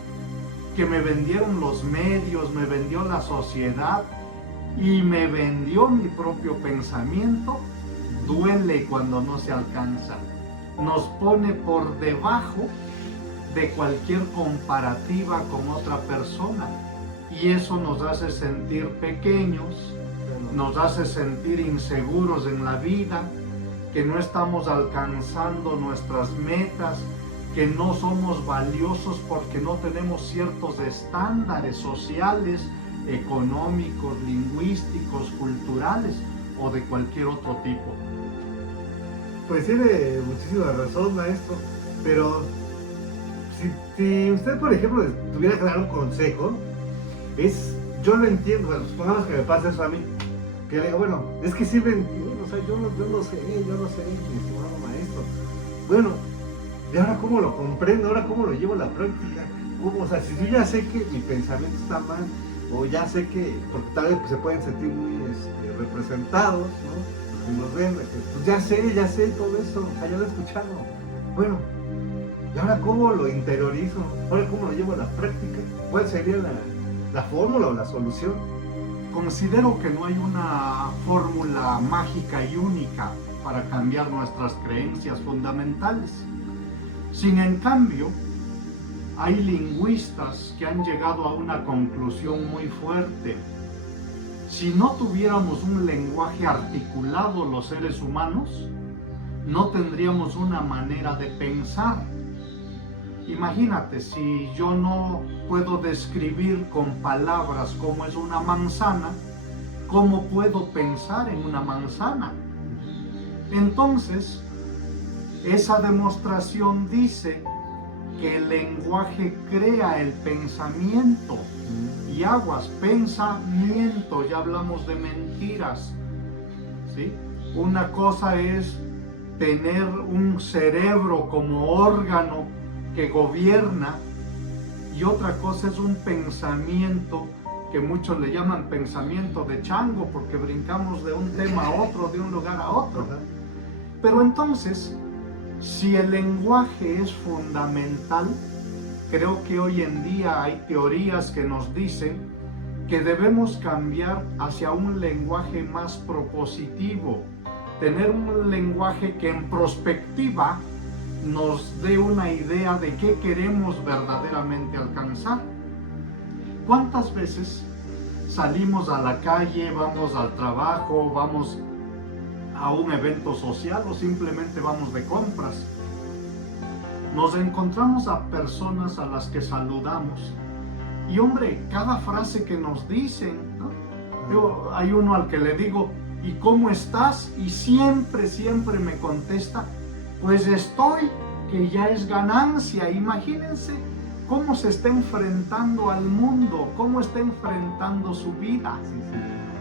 que me vendieron los medios, me vendió la sociedad y me vendió mi propio pensamiento, duele cuando no se alcanza. Nos pone por debajo de cualquier comparativa con otra persona y eso nos hace sentir pequeños, nos hace sentir inseguros en la vida, que no estamos alcanzando nuestras metas, que no somos valiosos porque no tenemos ciertos estándares sociales, económicos, lingüísticos, culturales o de cualquier otro tipo. Pues tiene muchísima razón, maestro, pero si usted, por ejemplo, tuviera que dar un consejo, yo lo entiendo, bueno, supongamos que me pasa eso a mí, que le digo, bueno, es que sí lo entiendo, o sea, yo no sé, mi estimado maestro. Bueno, ¿y ahora cómo lo comprendo? ¿Ahora cómo lo llevo a la práctica? ¿Cómo? O sea, si yo ya sé que mi pensamiento está mal, o ya sé que, porque tal vez pues, se pueden sentir muy representados, ¿no? Los que nos ven, pues ya sé todo eso, o sea, ya lo he escuchado. Bueno, ¿y ahora cómo lo interiorizo? ¿Ahora cómo lo llevo a la práctica? ¿Cuál sería la fórmula o la solución? Considero que no hay una fórmula mágica y única para cambiar nuestras creencias fundamentales. Sin en cambio, hay lingüistas que han llegado a una conclusión muy fuerte. Si no tuviéramos un lenguaje articulado los seres humanos, no tendríamos una manera de pensar. Imagínate, si yo no puedo describir con palabras cómo es una manzana, ¿cómo puedo pensar en una manzana? Entonces, esa demostración dice que el lenguaje crea el pensamiento. Y aguas, pensamiento, ya hablamos de mentiras, ¿sí? Una cosa es tener un cerebro como órgano que gobierna y otra cosa es un pensamiento que muchos le llaman pensamiento de chango porque brincamos de un tema a otro, de un lugar a otro. Pero entonces, si el lenguaje es fundamental, creo que hoy en día hay teorías que nos dicen que debemos cambiar hacia un lenguaje más propositivo, tener un lenguaje que en prospectiva nos dé una idea de qué queremos verdaderamente alcanzar. ¿Cuántas veces salimos a la calle, vamos al trabajo, vamos a un evento social o simplemente vamos de compras? Nos encontramos a personas a las que saludamos y hombre, cada frase que nos dicen, ¿no? Hay uno al que le digo, ¿y cómo estás? Y siempre me contesta, pues estoy, que ya es ganancia. Imagínense cómo se está enfrentando al mundo, cómo está enfrentando su vida.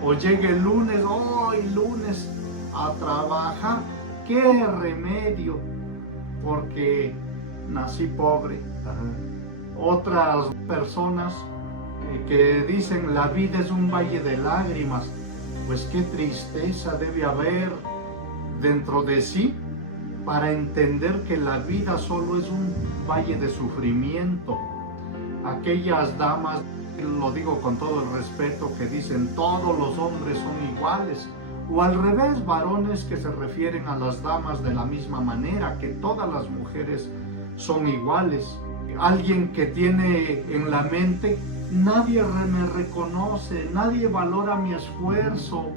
O llegue el lunes, hoy lunes, a trabajar, qué remedio, porque nací pobre. Otras personas que dicen la vida es un valle de lágrimas, pues qué tristeza debe haber dentro de sí para entender que la vida solo es un valle de sufrimiento. Aquellas damas, lo digo con todo el respeto, que dicen todos los hombres son iguales, o al revés, varones que se refieren a las damas de la misma manera, que todas las mujeres son iguales. Alguien que tiene en la mente, nadie me reconoce, nadie valora mi esfuerzo,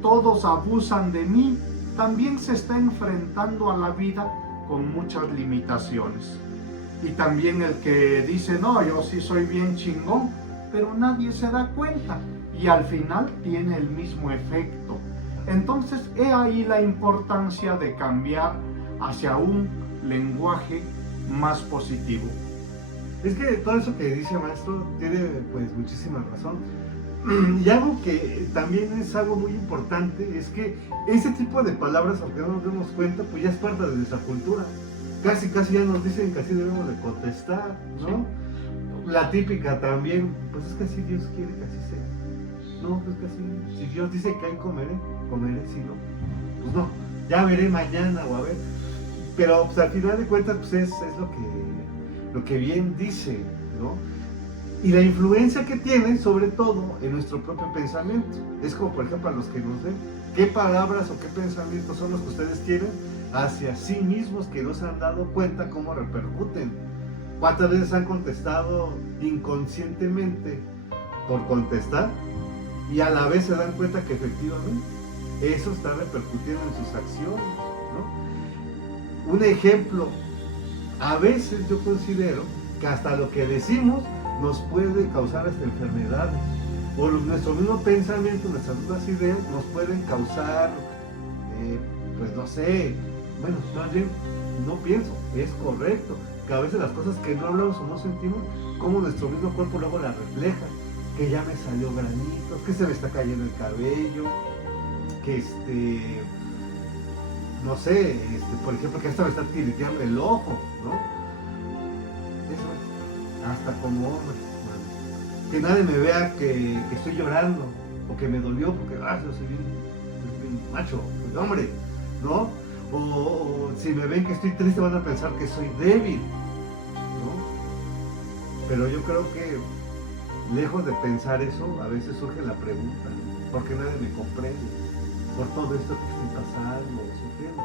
todos abusan de mí, también se está enfrentando a la vida con muchas limitaciones. Y también el que dice, no, yo sí soy bien chingón, pero nadie se da cuenta y al final tiene el mismo efecto. Entonces, he ahí la importancia de cambiar hacia un lenguaje más positivo. Es que todo eso que dice maestro tiene pues muchísima razón. Y algo que también es algo muy importante es que ese tipo de palabras, aunque no nos demos cuenta, pues ya es parte de nuestra cultura. Casi ya nos dicen que así debemos de contestar, ¿no? Sí. La típica también, pues es que así Dios quiere que así sea. No, pues que así, si Dios dice que hay comeré, si no, pues no, ya veré mañana o a ver. Pero pues al final de cuentas pues es lo que bien dice ¿no? Y la influencia que tiene, sobre todo, en nuestro propio pensamiento. Es como, por ejemplo, a los que nos ven, ¿qué palabras o qué pensamientos son los que ustedes tienen hacia sí mismos que no se han dado cuenta cómo repercuten? ¿Cuántas veces han contestado inconscientemente por contestar y a la vez se dan cuenta que efectivamente eso está repercutiendo en sus acciones, ¿no? Un ejemplo, a veces yo considero que hasta lo que decimos nos puede causar hasta enfermedades, o nuestro mismo pensamiento, nuestras mismas ideas nos pueden causar, pues no sé, bueno, no pienso, es correcto, que a veces las cosas que no hablamos o no sentimos, como nuestro mismo cuerpo luego las refleja, que ya me salió granitos, que se me está cayendo el cabello, que no sé, por ejemplo, que hasta me está tiriteando el ojo, ¿no? Eso es, hasta como hombre, ¿no? Que nadie me vea que estoy llorando, o que me dolió, porque, yo soy bien macho, soy hombre, ¿no? O si me ven que estoy triste van a pensar que soy débil, ¿no? Pero yo creo que, lejos de pensar eso, a veces surge la pregunta, ¿no? ¿Por qué nadie me comprende? Por todo esto que estoy pasando, sufriendo.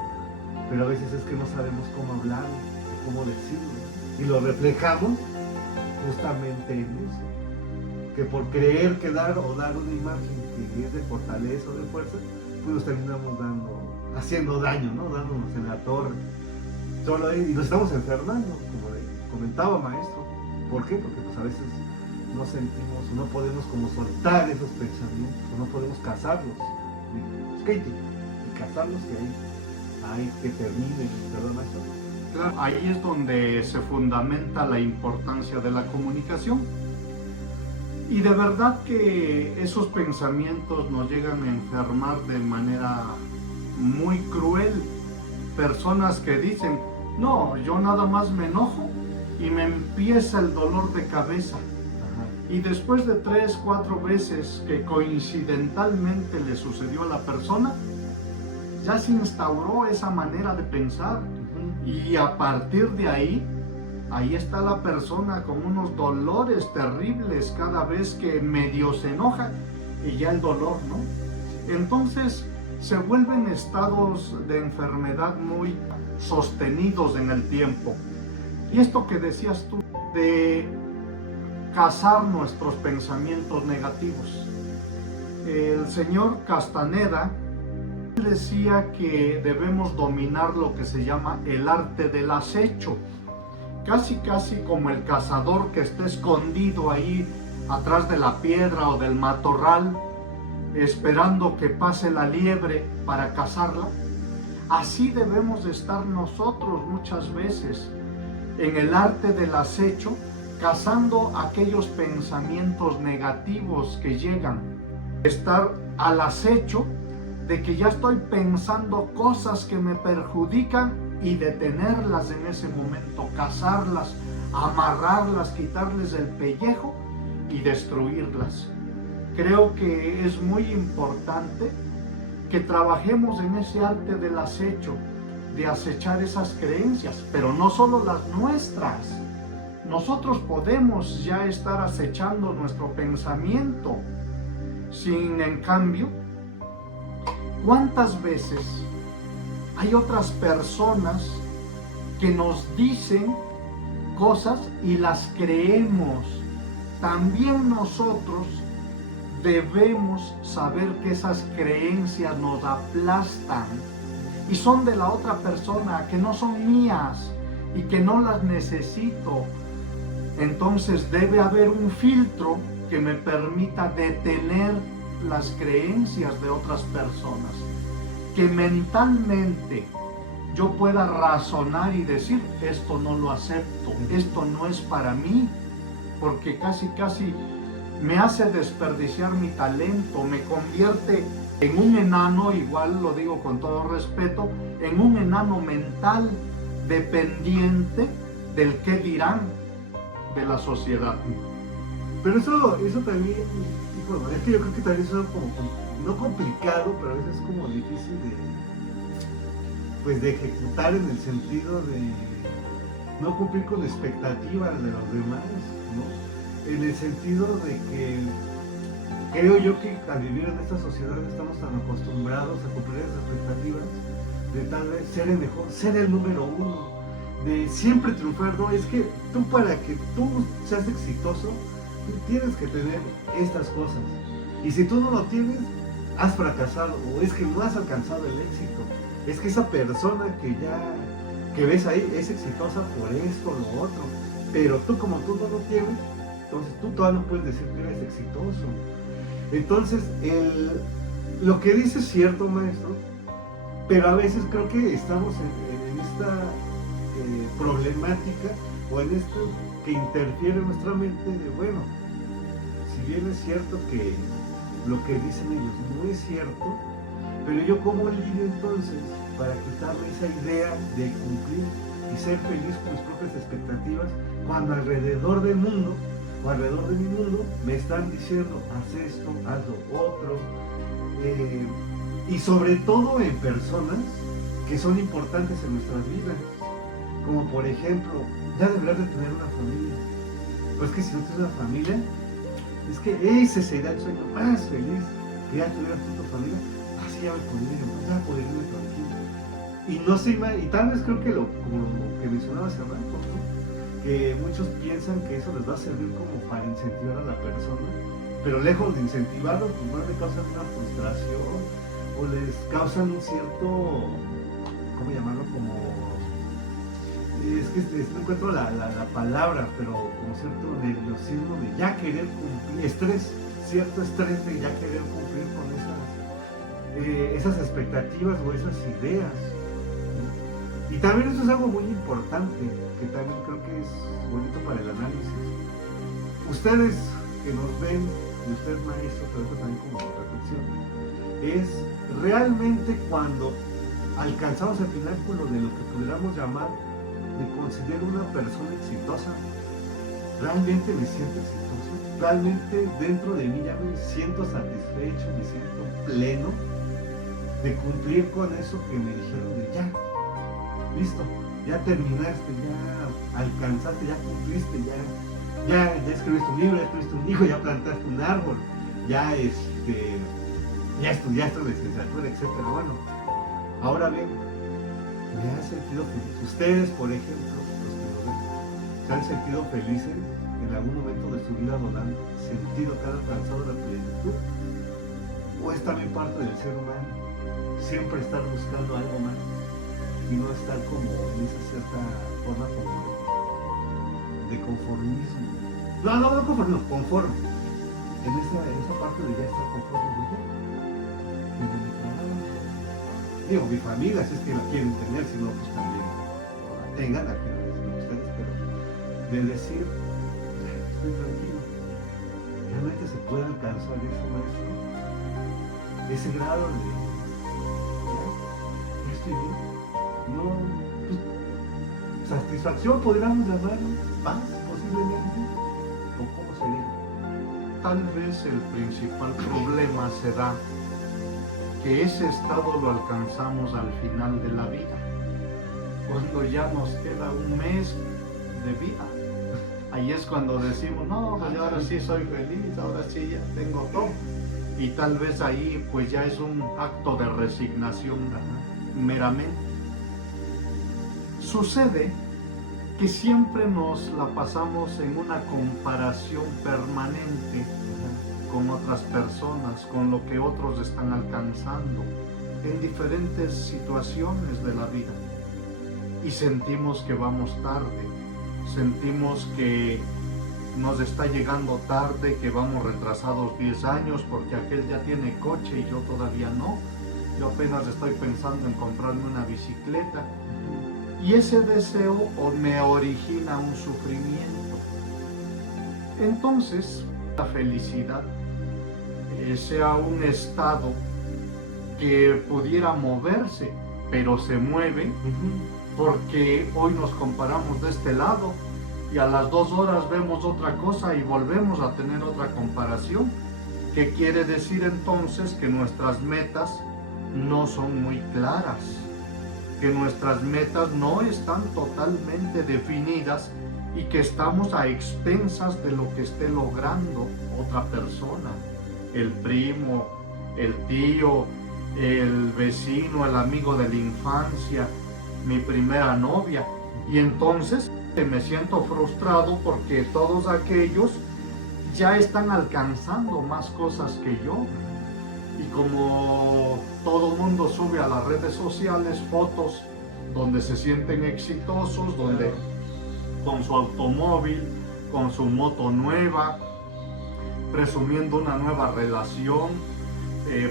Pero a veces es que no sabemos cómo hablar, cómo decirlo. Y lo reflejamos justamente en eso. Que por creer que dar una imagen que es de fortaleza o de fuerza, pues nos terminamos haciendo daño, ¿no? Dándonos en la torre. Y nos estamos enfermando, como le comentaba, maestro. ¿Por qué? Porque pues a veces no sentimos, o no podemos como soltar esos pensamientos, o no podemos cazarlos. Y cazarlos, que hay que termine, ¿verdad, maestro? Claro, ahí es donde se fundamenta la importancia de la comunicación. Y de verdad que esos pensamientos nos llegan a enfermar de manera muy cruel. Personas que dicen, no, yo nada más me enojo y me empieza el dolor de cabeza. Y después de 3, 4 veces que coincidentalmente le sucedió a la persona, ya se instauró esa manera de pensar. Y a partir de ahí está la persona con unos dolores terribles cada vez que medio se enoja y ya el dolor, ¿no? Entonces se vuelven estados de enfermedad muy sostenidos en el tiempo. Y esto que decías tú, de cazar nuestros pensamientos negativos. El señor Castaneda decía que debemos dominar lo que se llama el arte del acecho, casi como el cazador que está escondido ahí atrás de la piedra o del matorral, esperando que pase la liebre para cazarla. Así debemos estar nosotros muchas veces, en el arte del acecho, cazando aquellos pensamientos negativos que llegan. Estar al acecho de que ya estoy pensando cosas que me perjudican y detenerlas en ese momento, cazarlas, amarrarlas, quitarles el pellejo y destruirlas. Creo que es muy importante que trabajemos en ese arte del acecho, de acechar esas creencias, pero no solo las nuestras. Nosotros podemos ya estar acechando nuestro pensamiento. Sin en cambio, ¿cuántas veces hay otras personas que nos dicen cosas y las creemos? También nosotros debemos saber que esas creencias nos aplastan y son de la otra persona, que no son mías y que no las necesito. Entonces debe haber un filtro que me permita detener las creencias de otras personas, que mentalmente yo pueda razonar y decir, esto no lo acepto, esto no es para mí, porque casi me hace desperdiciar mi talento, me convierte en un enano, igual lo digo con todo respeto, en un enano mental dependiente del qué dirán de la sociedad. Pero eso también, bueno, es que yo creo que también es como, no complicado, pero a veces es como difícil de ejecutar, en el sentido de no cumplir con expectativas de los demás, ¿no? En el sentido de que creo yo que al vivir en esta sociedad estamos tan acostumbrados a cumplir esas expectativas de tal vez ser el mejor, ser el número uno, de siempre triunfar, ¿no? Es que tú, para que tú seas exitoso, tú tienes que tener estas cosas. Y si tú no lo tienes, has fracasado, o es que no has alcanzado el éxito. Es que esa persona que ves ahí es exitosa por esto o lo otro. Pero tú, como tú no lo tienes, entonces tú todavía no puedes decir que eres exitoso. Entonces, lo que dice es cierto, maestro, pero a veces creo que estamos en esta problemática, o en esto que interfiere en nuestra mente de, bueno, si bien es cierto que lo que dicen ellos no es cierto, pero yo cómo lidio entonces para quitarme esa idea de cumplir y ser feliz con mis propias expectativas, cuando alrededor del mundo o alrededor de mi mundo me están diciendo haz esto, haz lo otro, y sobre todo en personas que son importantes en nuestras vidas, como por ejemplo, ya deberás de tener una familia. Pues que si no tienes una familia, es que ese sería el sueño más feliz, que ya tuvieras tu familia, así ya me podría ir, ya podría irme tranquilo. Y no sé, y tal vez creo que como lo que mencionaba hace rato, ¿no? Que muchos piensan que eso les va a servir como para incentivar a la persona, pero lejos de incentivarlos, pues más le causan una frustración, o les causan un cierto, ¿cómo llamarlo? Como, es que no encuentro la palabra, pero como cierto nerviosismo de ya querer cumplir, cierto estrés de ya querer cumplir con esas expectativas o esas ideas, ¿no? Y también eso es algo muy importante, que también creo que es bonito para el análisis. Ustedes que nos ven, y usted maestro, pero eso también como reflexión, es realmente cuando alcanzamos el pináculo de lo que pudiéramos llamar de considero una persona exitosa, realmente me siento exitoso, realmente dentro de mí ya me siento satisfecho, me siento pleno de cumplir con eso que me dijeron de ya, listo, ya terminaste, ya alcanzaste, ya cumpliste, ya escribiste un libro, ya escribiste un hijo, ya plantaste un árbol, ya estudiaste la licenciatura, etcétera. Bueno, ahora bien, me ha sentido feliz. Ustedes, por ejemplo, los que nos ven, ¿se han sentido felices en algún momento de su vida donde han sentido que han alcanzado la plenitud? ¿O es también parte del ser humano siempre estar buscando algo más y no estar como en esa cierta forma como de conformismo? No conformismo, conforme. En esa parte de ya estar conforme de ya. Digo, mi familia, si es que la quieren tener, si no, pues también la tengan, a que la deciden ustedes, pero de decir, estoy tranquilo, realmente se puede alcanzar eso, maestro, ese grado de, ya estoy bien, no, pues, satisfacción podríamos llamarlo, paz posiblemente, o cómo sería. Tal vez el principal problema será que ese estado lo alcanzamos al final de la vida, cuando ya nos queda un mes de vida. Ahí es cuando decimos, no, pues ahora sí soy feliz, ahora sí ya tengo todo. Y tal vez ahí pues ya es un acto de resignación meramente. Sucede que siempre nos la pasamos en una comparación permanente con otras personas, con lo que otros están alcanzando en diferentes situaciones de la vida, y sentimos que vamos tarde, sentimos que nos está llegando tarde, que vamos retrasados 10 años porque aquel ya tiene coche y yo todavía no, yo apenas estoy pensando en comprarme una bicicleta, y ese deseo me origina un sufrimiento. Entonces la felicidad sea un estado que pudiera moverse, pero se mueve porque hoy nos comparamos de este lado y a las 2 horas vemos otra cosa y volvemos a tener otra comparación, que quiere decir entonces que nuestras metas no son muy claras, que nuestras metas no están totalmente definidas y que estamos a expensas de lo que esté logrando otra persona, el primo, el tío, el vecino, el amigo de la infancia, mi primera novia. Y entonces me siento frustrado porque todos aquellos ya están alcanzando más cosas que yo. Y como todo el mundo sube a las redes sociales fotos donde se sienten exitosos, donde con su automóvil, con su moto nueva, presumiendo una nueva relación,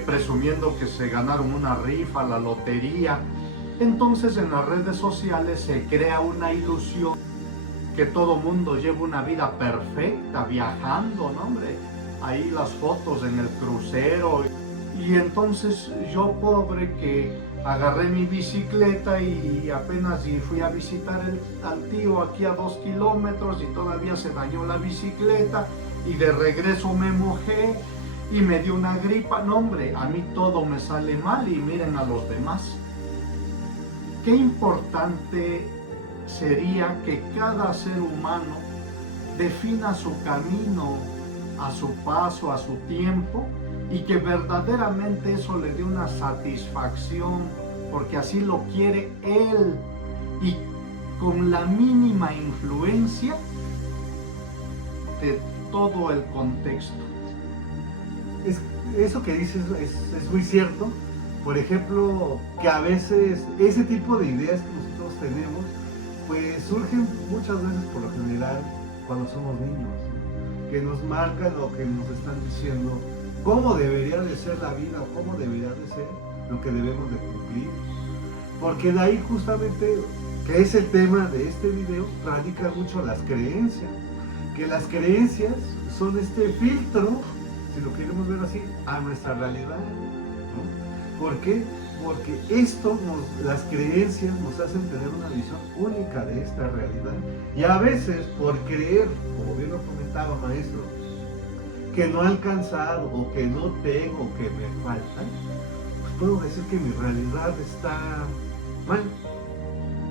presumiendo que se ganaron una rifa, la lotería. Entonces en las redes sociales se crea una ilusión que todo mundo lleva una vida perfecta, viajando, ¿no, hombre? Ahí las fotos en el crucero. Y entonces yo, pobre, que agarré mi bicicleta y apenas fui a visitar al tío aquí a 2 kilómetros y todavía se dañó la bicicleta y de regreso me mojé y me dio una gripa. No, hombre, a mí todo me sale mal y miren a los demás. Qué importante sería que cada ser humano defina su camino a su paso, a su tiempo, y que verdaderamente eso le dé una satisfacción, porque así lo quiere él, y con la mínima influencia de todo el contexto. Eso que dices es muy cierto. Por ejemplo, que a veces ese tipo de ideas que nosotros tenemos, pues surgen muchas veces por lo general cuando somos niños, ¿no? Que nos marcan lo que nos están diciendo, cómo debería de ser la vida, o cómo debería de ser lo que debemos de cumplir. Porque de ahí justamente, que es el tema de este video, radica mucho las creencias. Que las creencias son este filtro, si lo queremos ver así, a nuestra realidad, ¿no? ¿Por qué? Porque las creencias nos hacen tener una visión única de esta realidad. Y a veces, por creer, como bien lo comentaba maestro, que no he alcanzado, o que no tengo, o que me faltan, pues puedo decir que mi realidad está mal,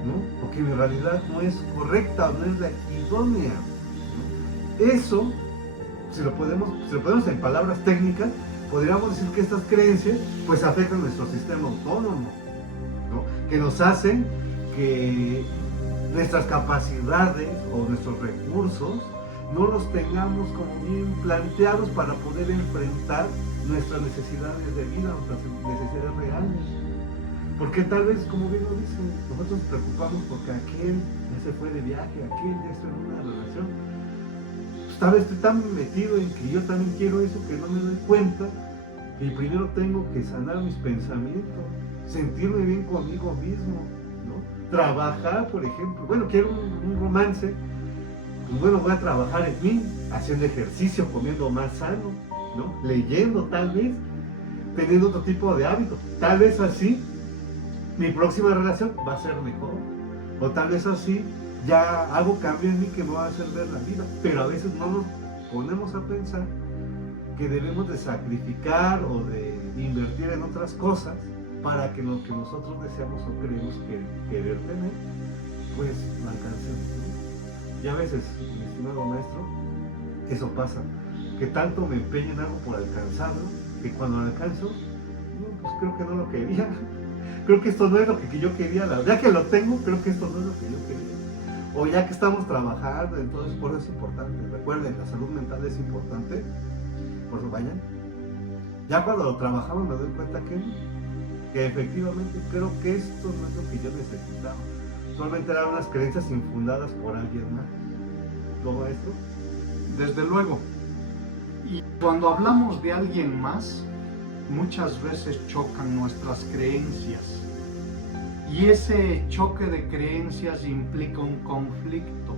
¿no? O que mi realidad no es correcta, o no es la idónea, ¿no? Eso, si lo ponemos en palabras técnicas, podríamos decir que estas creencias pues afectan nuestro sistema autónomo, ¿no? Que nos hacen que nuestras capacidades o nuestros recursos no los tengamos como bien planteados para poder enfrentar nuestras necesidades de vida, nuestras necesidades reales. Porque tal vez, como bien lo dicen, nosotros nos preocupamos porque aquel ya se fue de viaje, aquel ya está en una relación. Pues tal vez estoy tan metido en que yo también quiero eso que no me doy cuenta que primero tengo que sanar mis pensamientos, sentirme bien conmigo mismo, ¿no? Trabajar, por ejemplo, bueno, quiero un romance, pues bueno, voy a trabajar en mí, haciendo ejercicio, comiendo más sano, ¿no? Leyendo tal vez, teniendo otro tipo de hábitos, tal vez así mi próxima relación va a ser mejor, o tal vez así ya hago cambio en mí que me va a hacer ver la vida, pero a veces no nos ponemos a pensar que debemos de sacrificar o de invertir en otras cosas para que lo que nosotros deseamos o creemos querer tener, pues lo alcancemos. Y a veces, mi estimado maestro, eso pasa, que tanto me empeño en algo por alcanzarlo, que cuando lo alcanzo, pues creo que no lo quería, creo que esto no es lo que yo quería, ya que lo tengo, creo que esto no es lo que yo quería. O ya que estamos trabajando, entonces por eso es importante, recuerden, la salud mental es importante, por eso vayan. Ya cuando lo trabajamos me doy cuenta que efectivamente creo que esto no es lo que yo necesitaba. Solamente eran unas creencias infundadas por alguien más. ¿Cómo esto? Desde luego. Y cuando hablamos de alguien más, muchas veces chocan nuestras creencias. Y ese choque de creencias implica un conflicto.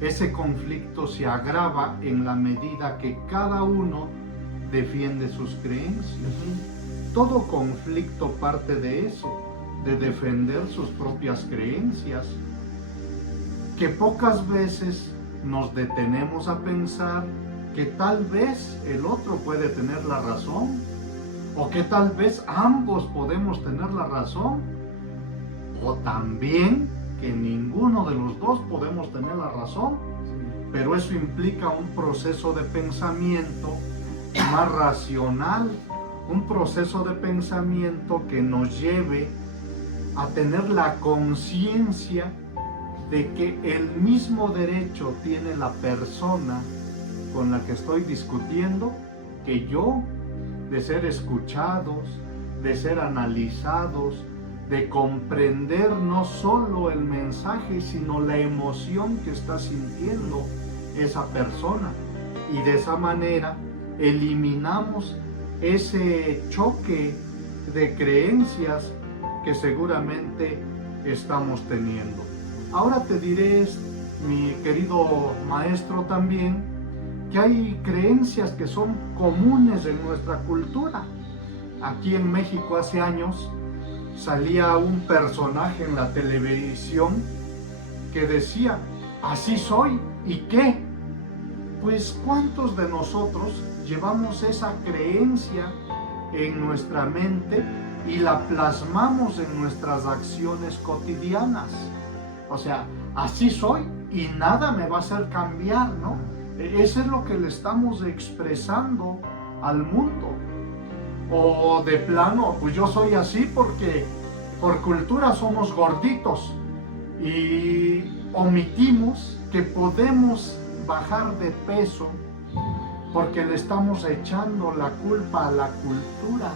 Ese conflicto se agrava en la medida que cada uno defiende sus creencias. Todo conflicto parte de eso, de defender sus propias creencias, que pocas veces nos detenemos a pensar que tal vez el otro puede tener la razón, o que tal vez ambos podemos tener la razón, o también que ninguno de los dos podemos tener la razón, pero eso implica un proceso de pensamiento más racional, un proceso de pensamiento que nos lleve a tener la conciencia de que el mismo derecho tiene la persona con la que estoy discutiendo que yo, de ser escuchados, de ser analizados, de comprender no solo el mensaje, sino la emoción que está sintiendo esa persona. Y de esa manera eliminamos ese choque de creencias que seguramente estamos teniendo. Ahora te diré, mi querido maestro, también, que hay creencias que son comunes en nuestra cultura. Aquí en México hace años salía un personaje en la televisión que decía, así soy, ¿y qué? Pues ¿cuántos de nosotros llevamos esa creencia en nuestra mente y la plasmamos en nuestras acciones cotidianas? O sea, así soy y nada me va a hacer cambiar, ¿no? Eso es lo que le estamos expresando al mundo. O de plano, pues yo soy así porque por cultura somos gorditos y omitimos que podemos bajar de peso porque le estamos echando la culpa a la cultura,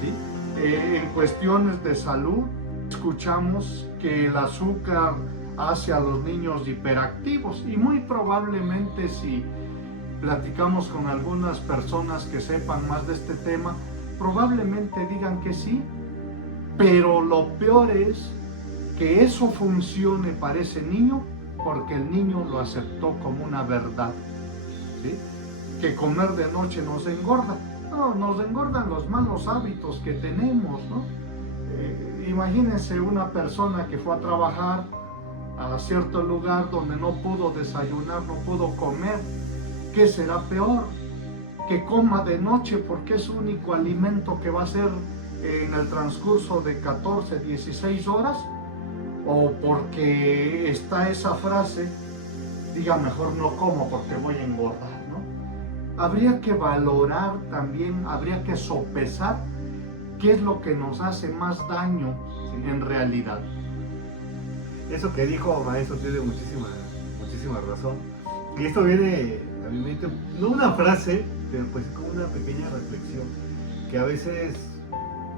¿sí? En cuestiones de salud, escuchamos que el azúcar hace a los niños hiperactivos y muy probablemente si platicamos con algunas personas que sepan más de este tema, probablemente digan que sí, pero lo peor es que eso funcione para ese niño porque el niño lo aceptó como una verdad, ¿sí? Que comer de noche nos engorda. No, nos engordan los malos hábitos que tenemos, ¿no? Imagínense una persona que fue a trabajar a cierto lugar donde no pudo desayunar, no pudo comer. ¿Qué será peor? Que coma de noche porque es el único alimento que va a ser en el transcurso de 14, 16 horas, o porque está esa frase, diga mejor no como porque voy a engordar, ¿no? Habría que valorar también, habría que sopesar qué es lo que nos hace más daño en realidad. Eso que dijo maestro tiene muchísima razón. Y esto viene a mi mente, no una frase, pero pues como una pequeña reflexión, que a veces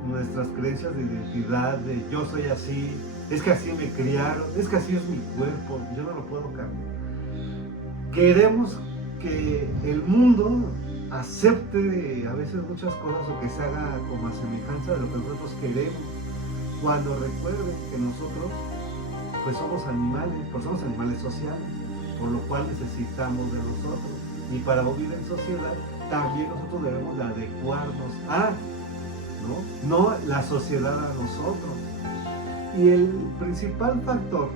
nuestras creencias de identidad, de yo soy así, es que así me criaron, es que así es mi cuerpo, yo no lo puedo cambiar. Queremos que el mundo acepte a veces muchas cosas o que se haga como a semejanza de lo que nosotros queremos, cuando recuerden que nosotros pues somos animales, pues somos animales sociales, por lo cual necesitamos de nosotros, y para vivir en sociedad también nosotros debemos de adecuarnos a, no la sociedad a nosotros. Y el principal factor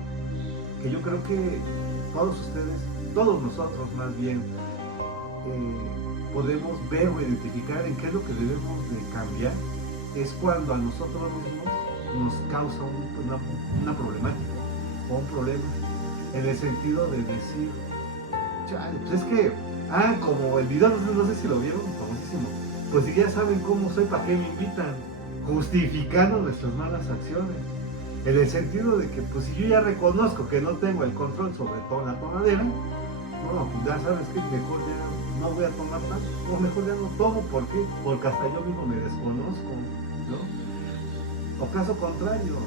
que yo creo que todos ustedes, todos nosotros más bien, podemos ver o identificar en qué es lo que debemos de cambiar, es cuando a nosotros mismos nos causa una problemática o un problema, en el sentido de decir, pues es que, como el video, no sé si lo vieron, famosísimo, pues si ya saben cómo soy, ¿para qué me invitan? Justificando nuestras malas acciones, en el sentido de que pues si yo ya reconozco que no tengo el control sobre toda la tomadera, no, pues ya sabes que mejor ya no voy a tomar tanto, o mejor ya no tomo, ¿por qué? Porque hasta yo mismo me desconozco, ¿no? O caso contrario,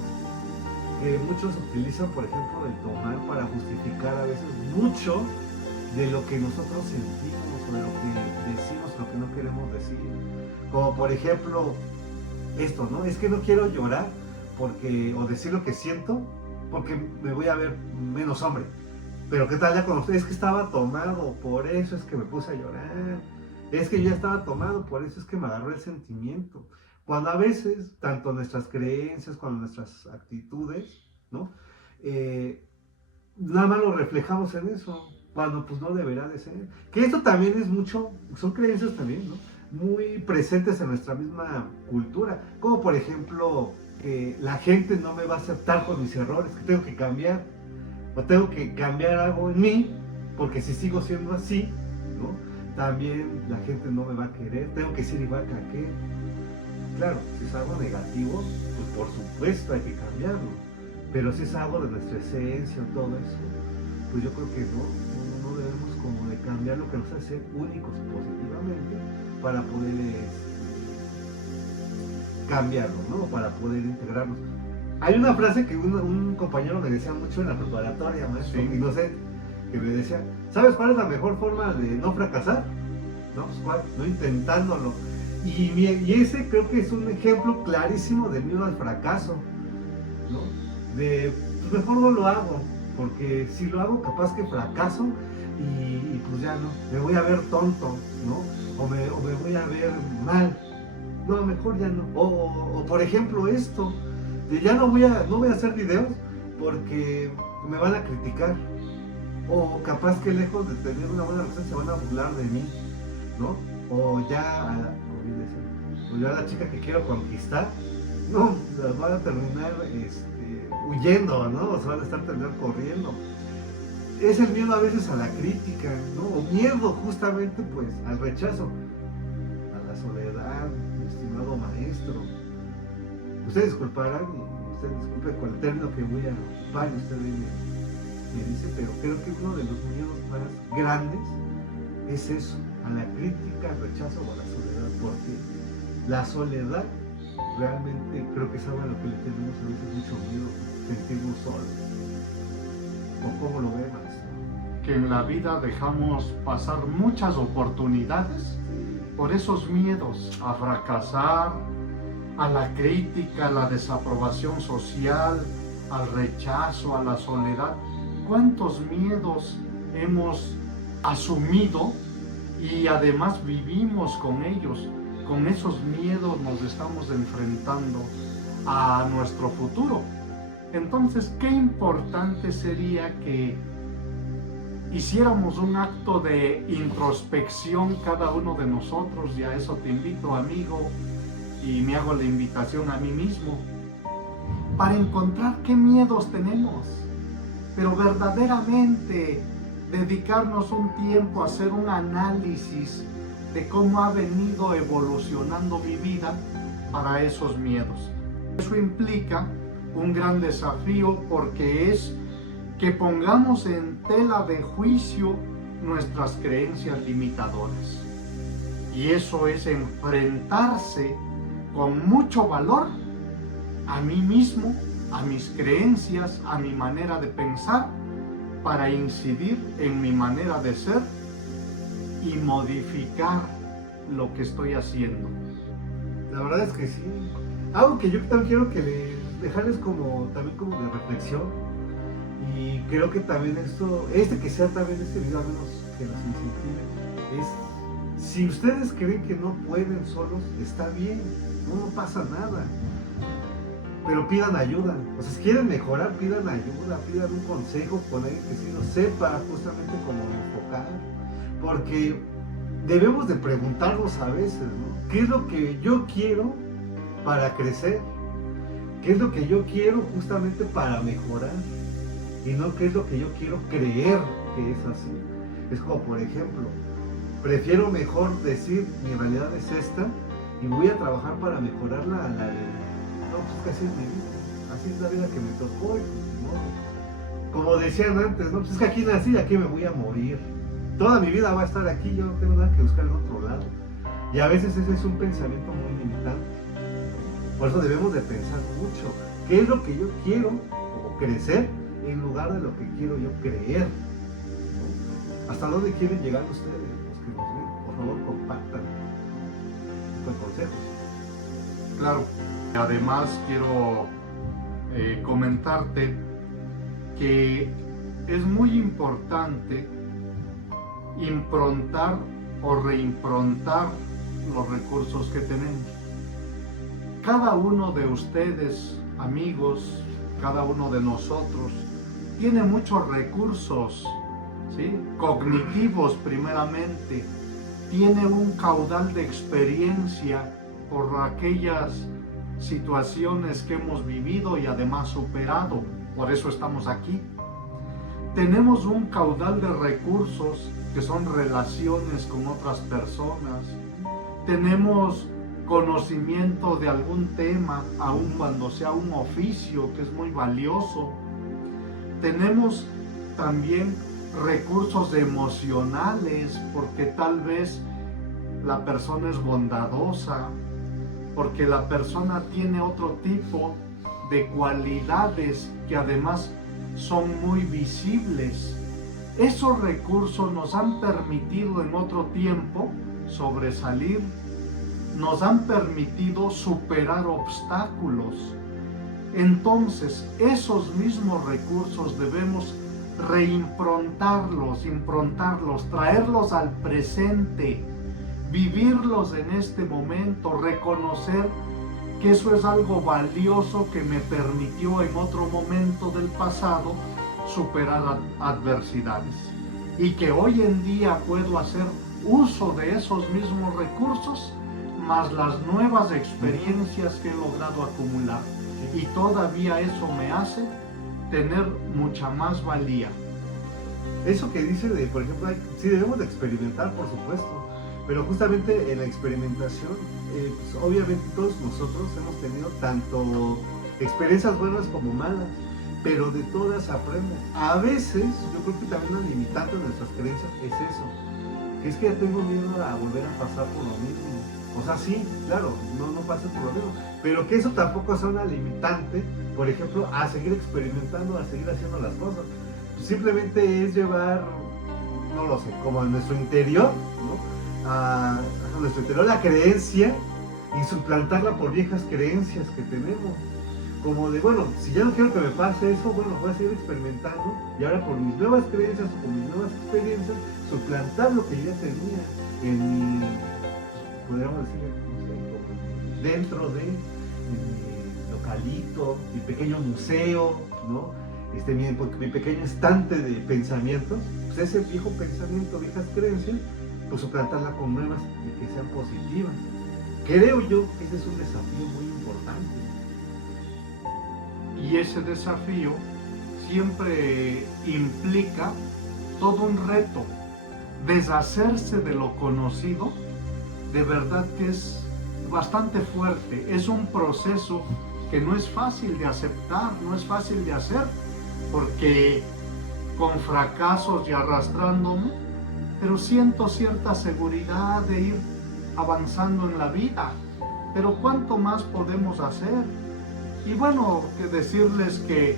que muchos utilizan, por ejemplo, el tomar para justificar a veces mucho de lo que nosotros sentimos o de lo que decimos, lo que no queremos decir. Como por ejemplo, esto, ¿no? Es que no quiero llorar porque, o decir lo que siento porque me voy a ver menos hombre. Pero ¿qué tal ya con ustedes? Es que estaba tomado, por eso es que me puse a llorar. Es que ya estaba tomado, por eso es que me agarró el sentimiento. Cuando a veces, tanto nuestras creencias como nuestras actitudes, ¿no? Nada más lo reflejamos en eso, cuando pues no deberá de ser. Que esto también es mucho, son creencias también, ¿no? muy presentes en nuestra misma cultura, como por ejemplo que la gente no me va a aceptar con mis errores, que tengo que cambiar, o tengo que cambiar algo en mí, porque si sigo siendo así, ¿no? También la gente no me va a querer, tengo que ser igual que aquel. Claro, si es algo negativo, pues por supuesto hay que cambiarlo, pero si es algo de nuestra esencia o todo eso, pues yo creo que no debemos como de cambiar lo que nos hace únicos positivamente para poder cambiarlo, ¿no? Para poder integrarnos. Hay una frase que un compañero me decía mucho en la preparatoria, maestro, Sí. inocente, que me decía, ¿sabes cuál es la mejor forma de no fracasar? No, pues cuál, no intentándolo. Y ese creo que es un ejemplo clarísimo del miedo al fracaso, ¿no? De, pues mejor no lo hago, porque si lo hago capaz que fracaso y pues ya no, me voy a ver tonto, ¿no? O me voy a ver mal. No, mejor ya no. O por ejemplo esto, de ya no voy a hacer videos porque me van a criticar. O capaz que lejos de tener una buena relación se van a burlar de mí, ¿no? O ya la chica que quiero conquistar, no, las van a terminar huyendo, ¿no? O se van a terminar corriendo. Es el miedo a veces a la crítica, ¿no? O miedo justamente pues al rechazo, a la soledad, mi estimado maestro. Ustedes disculparán y usted disculpe con el término que voy a ocupar y usted me dice, pero creo que uno de los miedos más grandes es eso, a la crítica, al rechazo o a la soledad, porque la soledad realmente creo que es algo a lo que le tenemos a veces mucho miedo, sentirnos solos. ¿O cómo lo ve, maestro? Que en la vida dejamos pasar muchas oportunidades por esos miedos a fracasar, a la crítica, a la desaprobación social, al rechazo, a la soledad. ¿Cuántos miedos hemos asumido y además vivimos con ellos? Con esos miedos nos estamos enfrentando a nuestro futuro. Entonces, qué importante sería que hiciéramos un acto de introspección cada uno de nosotros, y a eso te invito, amigo, y me hago la invitación a mí mismo, para encontrar qué miedos tenemos, pero verdaderamente dedicarnos un tiempo a hacer un análisis de cómo ha venido evolucionando mi vida para esos miedos. Eso implica un gran desafío, porque es que pongamos en tela de juicio nuestras creencias limitadoras. Y eso es enfrentarse con mucho valor a mí mismo, a mis creencias, a mi manera de pensar, para incidir en mi manera de ser y modificar lo que estoy haciendo. La verdad es que sí. Algo que yo también quiero dejarles también como de reflexión, y creo que también que sea también este video al menos que nos incentive, es si ustedes creen que no pueden solos, está bien, no pasa nada, pero pidan ayuda. O sea, si quieren mejorar, pidan ayuda, pidan un consejo con alguien que sí lo sepa justamente cómo enfocar, porque debemos de preguntarnos a veces, ¿no? ¿Qué es lo que yo quiero para crecer? ¿Qué es lo que yo quiero justamente para mejorar? Y no qué es lo que yo quiero creer que es así. Es como, por ejemplo, prefiero mejor decir mi realidad es esta y voy a trabajar para mejorarla a la de, no, pues que así es mi vida, así es la vida que me tocó, ¿no? Como decían antes, no, pues es que aquí nací y aquí me voy a morir. Toda mi vida va a estar aquí, yo no tengo nada que buscar en otro lado. Y a veces ese es un pensamiento muy limitante. Por eso debemos de pensar mucho, ¿qué es lo que yo quiero o crecer en lugar de lo que quiero yo creer? ¿No? ¿Hasta dónde quieren llegar ustedes, los que nos ven? Por favor, compartan con consejos. Claro. Además, quiero comentarte que es muy importante improntar o reimprontar los recursos que tenemos. Cada uno de ustedes, amigos, cada uno de nosotros, tiene muchos recursos, ¿sí? Cognitivos primeramente, tiene un caudal de experiencia por aquellas situaciones que hemos vivido y además superado. Por eso estamos aquí. Tenemos un caudal de recursos que son relaciones con otras personas. Tenemos conocimiento de algún tema, aun cuando sea un oficio que es muy valioso. Tenemos también recursos emocionales, porque tal vez la persona es bondadosa, porque la persona tiene otro tipo de cualidades que además son muy visibles. Esos recursos nos han permitido en otro tiempo sobresalir, nos han permitido superar obstáculos. Entonces, esos mismos recursos debemos reimprontarlos, traerlos al presente, vivirlos en este momento, reconocer que eso es algo valioso que me permitió en otro momento del pasado superar adversidades, y que hoy en día puedo hacer uso de esos mismos recursos más las nuevas experiencias que he logrado acumular, y todavía eso me hace tener mucha más valía. Eso que dice de, por ejemplo, sí debemos de experimentar, por supuesto, pero justamente en la experimentación, pues obviamente todos nosotros hemos tenido tanto experiencias buenas como malas, pero de todas aprenden. A veces, yo creo que también una limitante de nuestras creencias es eso, que es que ya tengo miedo a volver a pasar por lo mismo. O sea, sí, claro, no pases por lo mismo, pero que eso tampoco sea una limitante, por ejemplo, a seguir experimentando, a seguir haciendo las cosas. Pues simplemente es llevar, no lo sé, como a nuestro interior, ¿no? A nuestro interior la creencia y suplantarla por viejas creencias que tenemos. Como de, bueno, si ya no quiero que me pase eso, bueno, voy a seguir experimentando y ahora por mis nuevas creencias o por mis nuevas experiencias, suplantar lo que yo ya tenía en mi, podríamos decir, no sé, dentro de mi localito, mi pequeño museo, ¿no? Mi pequeño estante de pensamientos, pues ese viejo pensamiento, viejas creencias, pues suplantarla con nuevas y que sean positivas. Creo yo que ese es un desafío muy importante. Y ese desafío siempre implica todo un reto. Deshacerse de lo conocido, de verdad que es bastante fuerte. Es un proceso que no es fácil de aceptar, no es fácil de hacer, porque con fracasos y arrastrándome, pero siento cierta seguridad de ir avanzando en la vida. Pero ¿cuánto más podemos hacer? Y bueno, que decirles que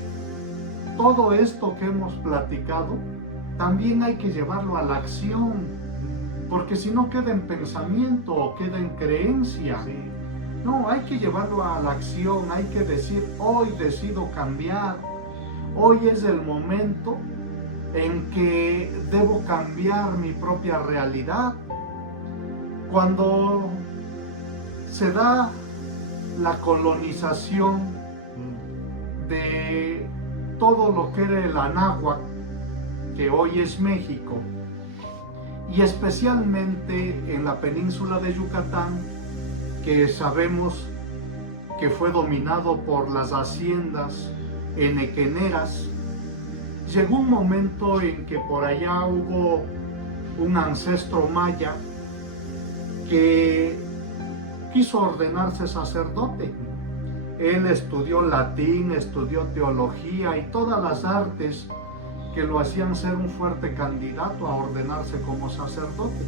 todo esto que hemos platicado, también hay que llevarlo a la acción, porque si no queda en pensamiento o queda en creencia. Sí. No, hay que llevarlo a la acción, hay que decir, hoy decido cambiar, hoy es el momento en que debo cambiar mi propia realidad. Cuando se da la colonización de todo lo que era el Anáhuac, que hoy es México, y especialmente en la península de Yucatán, que sabemos que fue dominado por las haciendas henequeneras, llegó un momento en que por allá hubo un ancestro maya que quiso ordenarse sacerdote. Él estudió latín, estudió teología y todas las artes que lo hacían ser un fuerte candidato a ordenarse como sacerdote.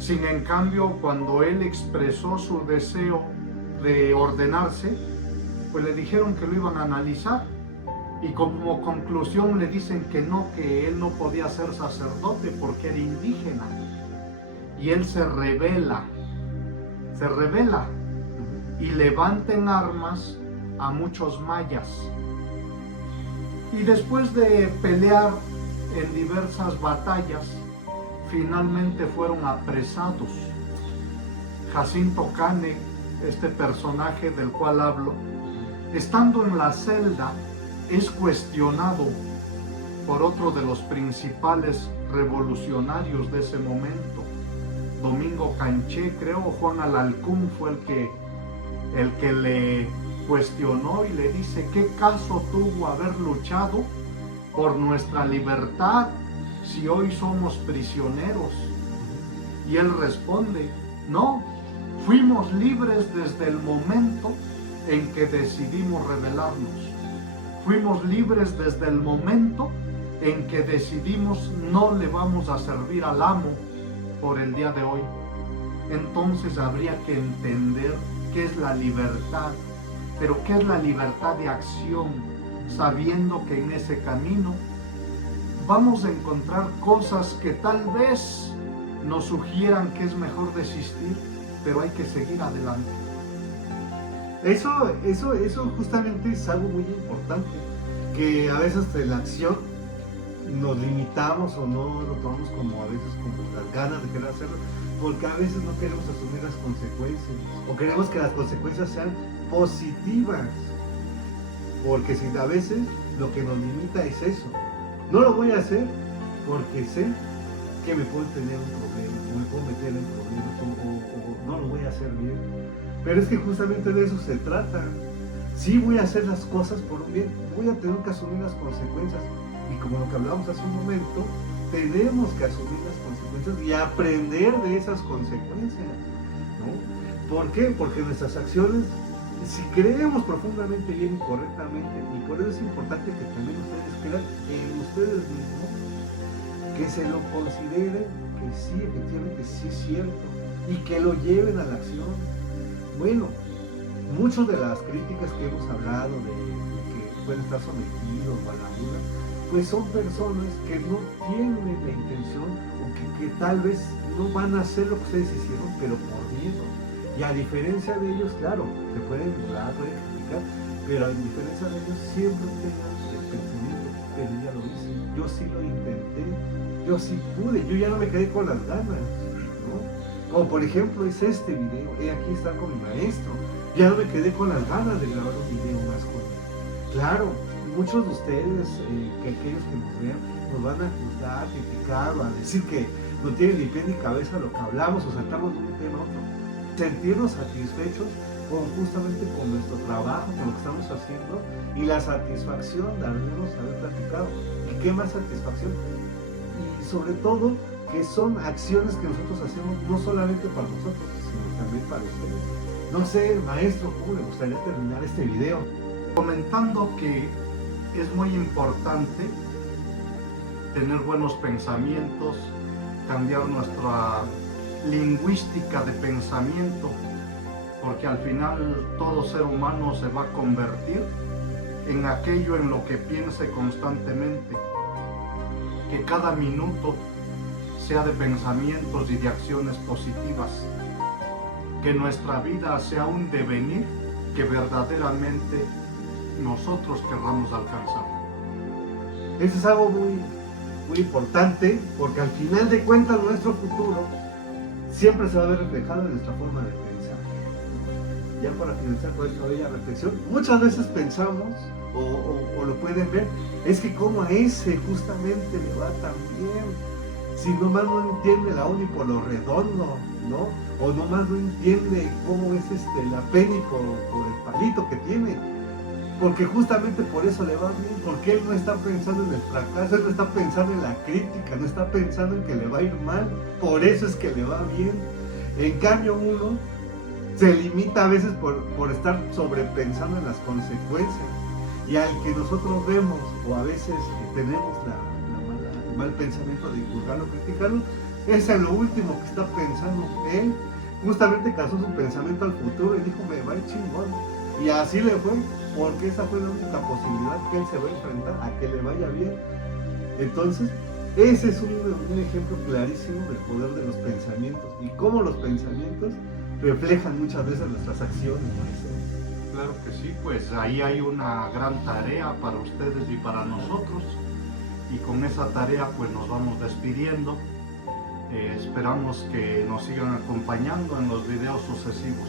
Sin en cambio, cuando él expresó su deseo de ordenarse, pues le dijeron que lo iban a analizar, y como conclusión le dicen que él no podía ser sacerdote porque era indígena. Y él se rebela y levanta en armas a muchos mayas. Y después de pelear en diversas batallas, finalmente fueron apresados. Jacinto Cane, este personaje del cual hablo, estando en la celda, es cuestionado por otro de los principales revolucionarios de ese momento, Domingo Canché, creo, Juan Alalcún fue el que le cuestionó y le dice: ¿qué caso tuvo haber luchado por nuestra libertad si hoy somos prisioneros? Y él responde: no, fuimos libres desde el momento en que decidimos rebelarnos. Fuimos libres desde el momento en que decidimos no le vamos a servir al amo por el día de hoy. Entonces habría que entender qué es la libertad, pero qué es la libertad de acción, sabiendo que en ese camino vamos a encontrar cosas que tal vez nos sugieran que es mejor desistir, pero hay que seguir adelante. Eso justamente es algo muy importante, que a veces de la acción nos limitamos o no lo tomamos como a veces como las ganas de querer hacerlo, porque a veces no queremos asumir las consecuencias, o queremos que las consecuencias sean positivas, porque si a veces lo que nos limita es eso: no lo voy a hacer porque sé que me puedo tener un problema, o me puedo meter en problemas, o no lo voy a hacer bien. Pero es que justamente de eso se trata. Sí, voy a hacer las cosas por un bien, voy a tener que asumir las consecuencias, y como lo que hablábamos hace un momento, tenemos que asumir las consecuencias y aprender de esas consecuencias, ¿no? ¿Por qué? Porque nuestras acciones, si creemos profundamente bien y correctamente, y por eso es importante que también ustedes crean en ustedes mismos, que se lo consideren, que sí, efectivamente sí es cierto, y que lo lleven a la acción. Bueno, muchas de las críticas que hemos hablado de que pueden estar sometidos a la burla, pues son personas que no tienen la intención, o que tal vez no van a hacer lo que ustedes hicieron, pero por miedo. Y a diferencia de ellos, claro, se pueden burlar, pueden criticar, pero a diferencia de ellos siempre tengan el pensamiento: pero ya lo hice, yo sí lo intenté, yo sí pude, yo ya no me quedé con las ganas, ¿no? Como por ejemplo es este video, aquí está con mi maestro, ya no me quedé con las ganas de grabar un video más con él. Claro, muchos de ustedes, que aquellos que nos vean, nos van a juzgar, criticar, o a decir que no tiene ni pie ni cabeza lo que hablamos, o saltamos de un tema a otro. Sentirnos satisfechos justamente con nuestro trabajo, con lo que estamos haciendo, y la satisfacción de habernos platicado. ¿Y qué más satisfacción? Y sobre todo que son acciones que nosotros hacemos no solamente para nosotros, sino también para ustedes. No sé, maestro, ¿cómo le gustaría terminar este video? Comentando que es muy importante tener buenos pensamientos, cambiar nuestra lingüística de pensamiento, porque al final todo ser humano se va a convertir en aquello en lo que piense constantemente. Que cada minuto sea de pensamientos y de acciones positivas, que nuestra vida sea un devenir que verdaderamente nosotros querramos alcanzar. Eso es algo muy, muy importante, porque al final de cuentas nuestro futuro siempre se va a ver reflejado en nuestra forma de pensar. Ya para finalizar con esta bella reflexión, muchas veces pensamos, o lo pueden ver, es que como a ese justamente le va tan bien, si nomás no entiende la uni por lo redondo, ¿no? O nomás no entiende cómo es la penny por el palito que tiene, porque justamente por eso le va bien, porque él no está pensando en el fracaso, él no está pensando en la crítica, no está pensando en que le va a ir mal, por eso es que le va bien. En cambio uno se limita a veces por estar sobrepensando en las consecuencias, y al que nosotros vemos, o a veces tenemos el mal pensamiento de juzgarlo, criticarlo, es en lo último que está pensando. Él justamente casó su pensamiento al futuro y dijo: me va a ir chingón, y así le fue, porque esa fue la única posibilidad que él se va a enfrentar, a que le vaya bien. Entonces, ese es un ejemplo clarísimo del poder de los pensamientos, y cómo los pensamientos reflejan muchas veces nuestras acciones, maestro. Claro que sí, pues ahí hay una gran tarea para ustedes y para nosotros, y con esa tarea pues nos vamos despidiendo. Esperamos que nos sigan acompañando en los videos sucesivos.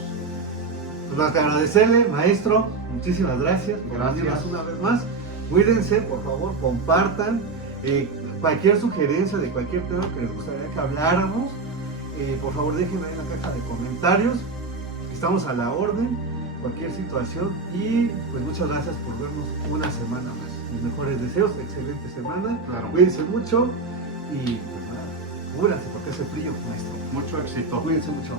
Pues más que agradecerle, maestro, muchísimas gracias por venirnos una vez más. Cuídense, por favor, compartan cualquier sugerencia de cualquier tema que les gustaría que habláramos. por favor déjenme ahí en la caja de comentarios. Estamos a la orden, cualquier situación. Y pues muchas gracias por vernos una semana más. Mis mejores deseos, excelente semana. Claro. Cuídense mucho y pues nada, cúbranse porque hace frío, maestro. Mucho éxito. Cuídense mucho.